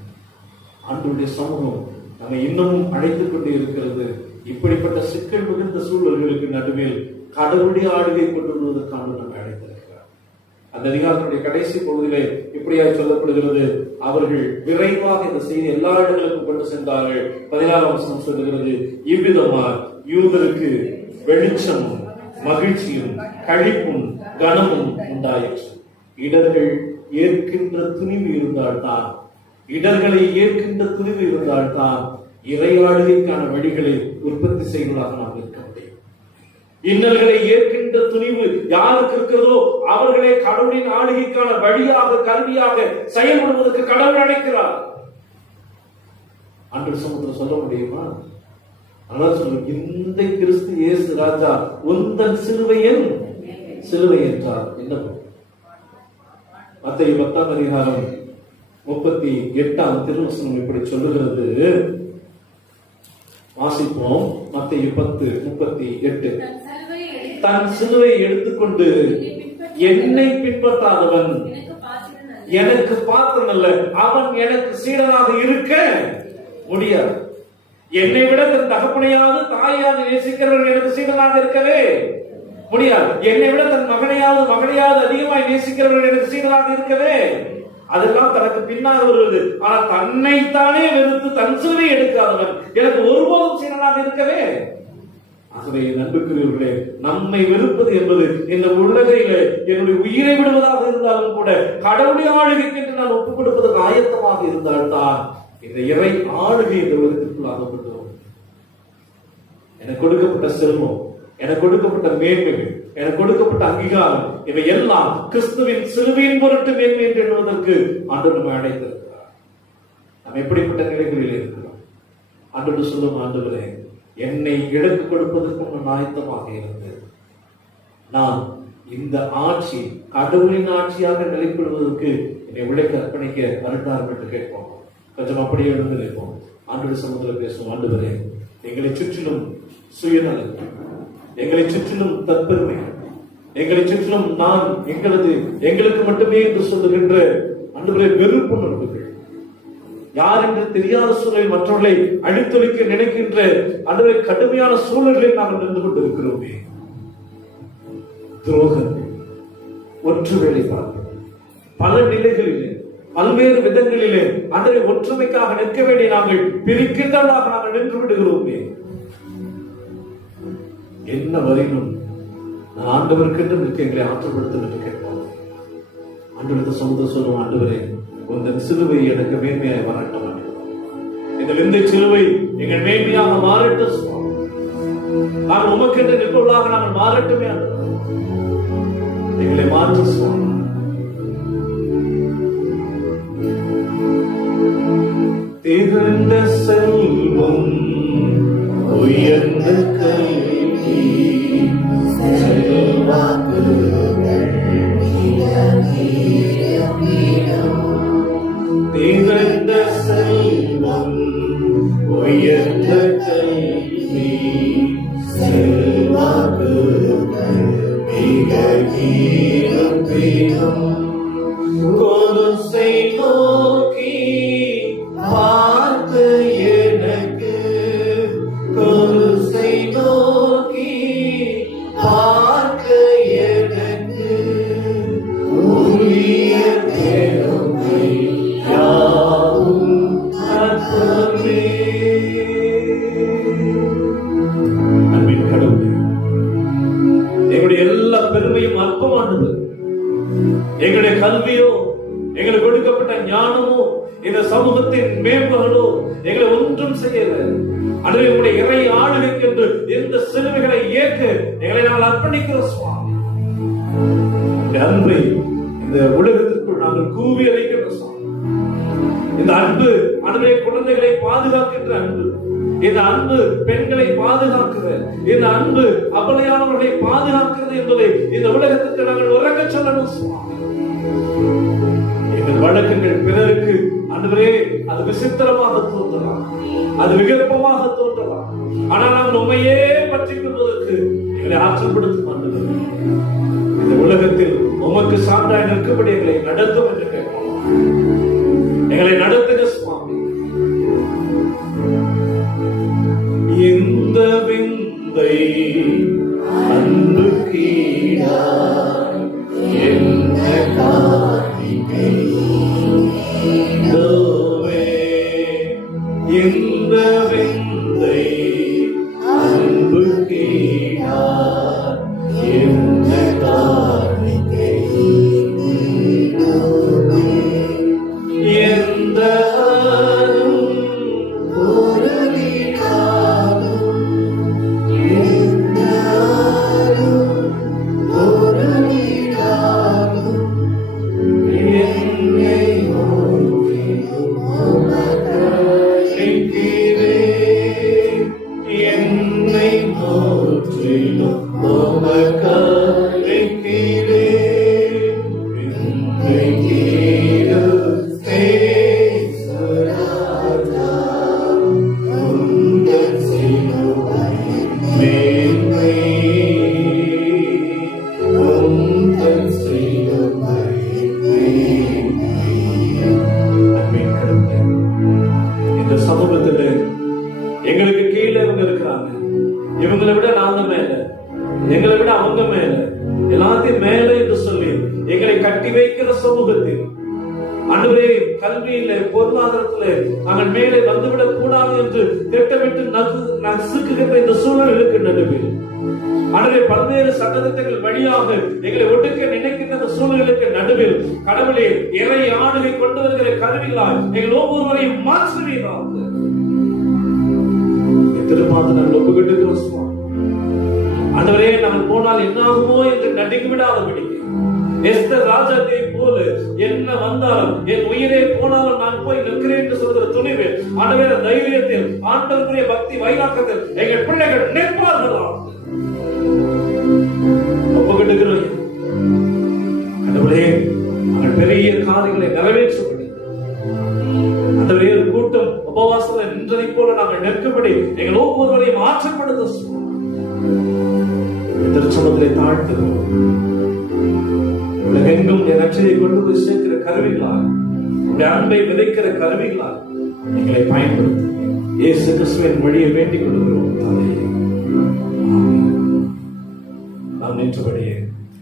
ஆண்டவருடைய சமூகம் நம்மை இன்னமும் அழைத்துக் கொண்டே இருக்கிறது. இப்படிப்பட்ட சிக்கல் மிகுந்த சூழல்களுக்கு நடுவில் கடவுளுடைய ஆளுகை கொண்டு வருவதற்கான நம்மை அழைத்திருக்கிறார். அந்த அதிகாரத்துடைய கடைசி பகுதியிலே இப்படியாக சொல்லப்படுகிறது, அவர்கள் விரைவாக இந்த செய்தி எல்லா இடங்களுக்கும் கொண்டு சென்றார்கள். 16ஆம் வசனம் சொல்லுகிறது, இவ்விதமாய் யூதருக்கு வெளிச்சமும் மகிழ்ச்சியும் களிப்பும் கனமும் உண்டாயிற்று. இடர்கள் ஏற்கின்ற துணிவு இருந்தால்தான், இடர்களை ஏற்கின்ற துணிவு இருந்தால்தான் இறையாளுகைக்கான வழிகளை உற்பத்தி செய்வதாக நாம் இருக்க முடியும். இன்னல்களை ஏற்கின்ற துணிவு யாருக்கு இருக்கிறதோ அவர்களே கடவுளின் ஆளுகைக்கான வழியாக, கல்வியாக செயல்படுவதற்கு கடவுள் அழைக்கிறார். ஆண்டவர் சமூகத்தில் சொல்ல முடியுமா? ஆனால் சொல்லும், இந்த கிறிஸ்து இயேசு ராஜா உந்தன் சிலுவையின் சிலுவை என்றார். என்ன? மத்தேயு 10ஆம் அதிகாரம் 38ஆம் திருவசனம் இப்படி சொல்லுகிறது. வாசிப்போம். மத்தேயு 10:38. தன் சிலுவை எடுத்துக்கொண்டு என்னை பின்பற்றாதவன் எனக்கு பாத்திரம் அல்ல, அவன் எனக்கு சீடனாக இருக்க முடியாது. என்னை விட தன் தகப்பனையாவது தாயாவது நேசிக்கிறவர்கள் எனக்கு சீடனாக இருக்கவே முடியாது. என்னை விட தன் மகனையாவது அதிகமாய் நேசிக்கிறவர்கள் எனக்கு சீடனாக இருக்கவே, அதெல்லாம் தனக்கு பின்னாக வருவது. ஆனால் தன்னைத்தானே வெறுத்து தன் சிலுவை எடுக்காதவன் எனக்கு ஒருபோதும் சீடனாக இருக்கவே. ஆகவே அன்புக்குரியவர்களே, நம்மை வெறுப்பது என்பது இந்த உலகையில என்னுடைய உயிரை விடுவதாக இருந்தாலும் கூட கடவுளுடைய ஆளுகைக்கு என்று நான் ஒப்புக் கொடுப்பதற்கு ஆயத்தமாக இருந்தால்தான் இந்த இறை ஆளுகை இந்த உலகத்திற்குள்ளாகப்பட்டோம். எனக்கு கொடுக்கப்பட்ட செல்வம், எனக்கு கொடுக்கப்பட்ட மேன்மைகள், எனக்கு கொடுக்கப்பட்ட அங்கீகாரம், இவை எல்லாம் கிறிஸ்துவின் சிலுவையின் பொருட்டு மேன்மை என்று எண்ணுவதற்கு ஆண்டவர் நம்மை அழைத்திருக்கிறார். நாம் எப்படிப்பட்ட நிலைகளில் இருக்கிறோம்? ஆண்டவர் சொல்லும், ஆண்டவரே, என்னை எடுத்து கொடுப்பதற்கு நான் ஆயத்தமாக இருந்தேன். நான் இந்த ஆட்சி கடவுளின் ஆட்சியாக நிலைப்படுவதற்கு என்னை உழைக்க அர்ப்பணிக்க வருகிறார்கள் என்று கேட்போம். கொஞ்சம் அப்படியே எழுந்து நிற்போம். ஆண்டவர் சமூகத்தில் பேசுவோம். ஆண்டவரே, எங்களை சுற்றிலும் சுயநலம், எங்களை சுற்றிலும் தற்பெருமை, எங்களை சுற்றிலும் நான் எங்களுக்கு மட்டுமே என்று சொல்லுகின்ற ஆண்டவரே வெறுப்புணர்வுகள், யார் என்று தெரியாத சூழலில் மற்றவர்களை அழித்தொழிக்க நினைக்கின்ற ஆண்டவரே கடுமையான சூழல்களில் நாம் நின்று கொண்டிருக்கிறோமே. துரோகங்கள், ஒற்று வேலைப்பாடு, பல நிலைகளிலே பல்வேறு விதங்களிலே ஆண்டவரை ஒற்றுமைக்காக நிற்க வேண்டிய நாங்கள் பிரிக்கின்றவர்களாக நாங்கள் நின்று விடுகிறோமே. என்ன வரையிலும் நான் ஆண்டவருக்கு என்று நிற்க எங்களை ஆற்றப்படுத்தும் என்று கேட்போம். ஆண்டவருக்கு சொந்த சொல்லுவோம், ஆண்டவரே, உங்கள் சிலுவை எனக்கு மேன்மையாக மாறட்டும். எங்கள் இந்த சிலுவை எங்கள் மேன்மையாக மாறட்டும். நாங்கள் உமக்கென்று நிற்பவர்களாக நாங்கள் மாறட்டுமே. எங்களை மாற்ற சுவாமி. திகழ்ந்த செல்வம், உயர்ந்த கல்வி, திகழ்ந்த செல்வம், உயர்ந்த கல்வி, செல்வாக்குகள் மிக கீழும் பீடும் கொலுசை நோக்கி பார்த்த எனக்கு, கொலுசை நோக்கி பார்க்க எனக்கு உரிய பெருமை யாவும் அற்பமே. அன்பின் கடவுளே, எங்களுடைய எல்லா பெருமையும் அற்பமானது. எங்களுடைய கல்வியோ, எங்களுக்கு கொடுக்கப்பட்ட ஞானமோ, இந்த சமூகத்தின் மேம்பகளோ எங்களை ஒன்றும் செய்யல. அதுவே உங்களுடைய இறை ஆளுகைக்கு என்று எந்த சிலுவைகளை ஏற்க எங்களை நாங்கள் அர்ப்பணிக்கிறோம் சுவாமி. இந்த அன்பை இந்த உலகத்திற்குள் நாங்கள் கூவி அழைக்கிறோம் சுவாமி. இந்த அன்பு அன்பை குழந்தைகளை பாதுகாக்கின்ற அன்பு, இந்த அன்பு பெண்களை பாதுகாக்கிறது, இந்த அன்பு அபலையானவர்களை பாதுகாக்கிறது என்பதை இந்த உலகத்திற்கு நாங்கள் உறக்க சொல்லணும் சுவாமி. எங்கள் வழக்குகள் பிறருக்கு ஆண்டவரே அது விசித்திரமாக தோன்றலாம், அது விகற்பமாக தோன்றலாம். ஆனால் நாங்கள் உண்மையே பற்றிக் கொள்வதற்கு எங்களை ஆற்றல்படுத்தும் ஆண்டவரே. இந்த உலகத்தில் உமக்கு சான்றாய் நிற்கும்படி எங்களை நடத்தும் என்று கேட்போம். எங்களை நடத்துக சுவாமி. இந்த விந்தை அன்பு கீழாய் என்ன காரிகை இந்த விந்தை அன்பு கீழாய் என்ன காரிகை எந்த ஆண்டவரே, கல்வியிலே, பொருளாதாரத்திலே நாங்கள் மேலே வந்துவிடக் கூடாது என்று திட்டமிட்டு நசுக்குகின்ற இந்த சூழலுக்கு நடுவில் ஆண்டவரே, பல்வேறு சட்டத்திட்டங்கள் வழியாக எங்களை ஒடுக்க நினைக்கின்ற இந்த சூழலுக்கு நடுவில் கடவுளே, இறை ஆளுகை கொண்டு வருகிற கருவிகளால் எங்கள் ஒவ்வொருவரையும் மாற்றுவீராக. திருமாத்து நாங்கள் ஒப்புக்கிட்டு ஆண்டவரே, நாங்கள் போனால் என்ன ஆகுமோ என்று நடுங்கி விடாதபடி எஸ்தர் ராஜாத்தை போல என்ன வந்தாலும் என் உயிரே போனாலும் நான் போய் நிற்கிறேன் என்று சொல்கிற துணிவில் ஆண்டவரே, தைரியத்தில் ஆண்டவருடைய பக்தி வைராக்கத்தில் எங்கள் பிள்ளைகள் நிற்பார்களாக ஒப்புக்கிட்டுகிறோம். கடவுளே, நாங்கள் பெரிய காரியங்களை நிறைவேற்றப்படும் ஆண்டவரே, ஒரு கூட்டம் உபவாசத்தில் நின்றதை போல நாங்கள் நிற்கும்படி எங்கள் ஒவ்வொருவரையும் மாற்றப்படுத்த திருச்சபத்திலே தாழ்த்துகிறோம். உலகெங்கும் நற்செய்தியை கொண்டு போய் சேர்க்கிற கருவிகளால், உங்களுடைய அன்பை விதைக்கிற கருவிகளால் எங்களை பயன்படுத்த இயேசு கிறிஸ்துவின் வழியை வேண்டிக் கொள்கிறோம். நாம் நின்றபடியே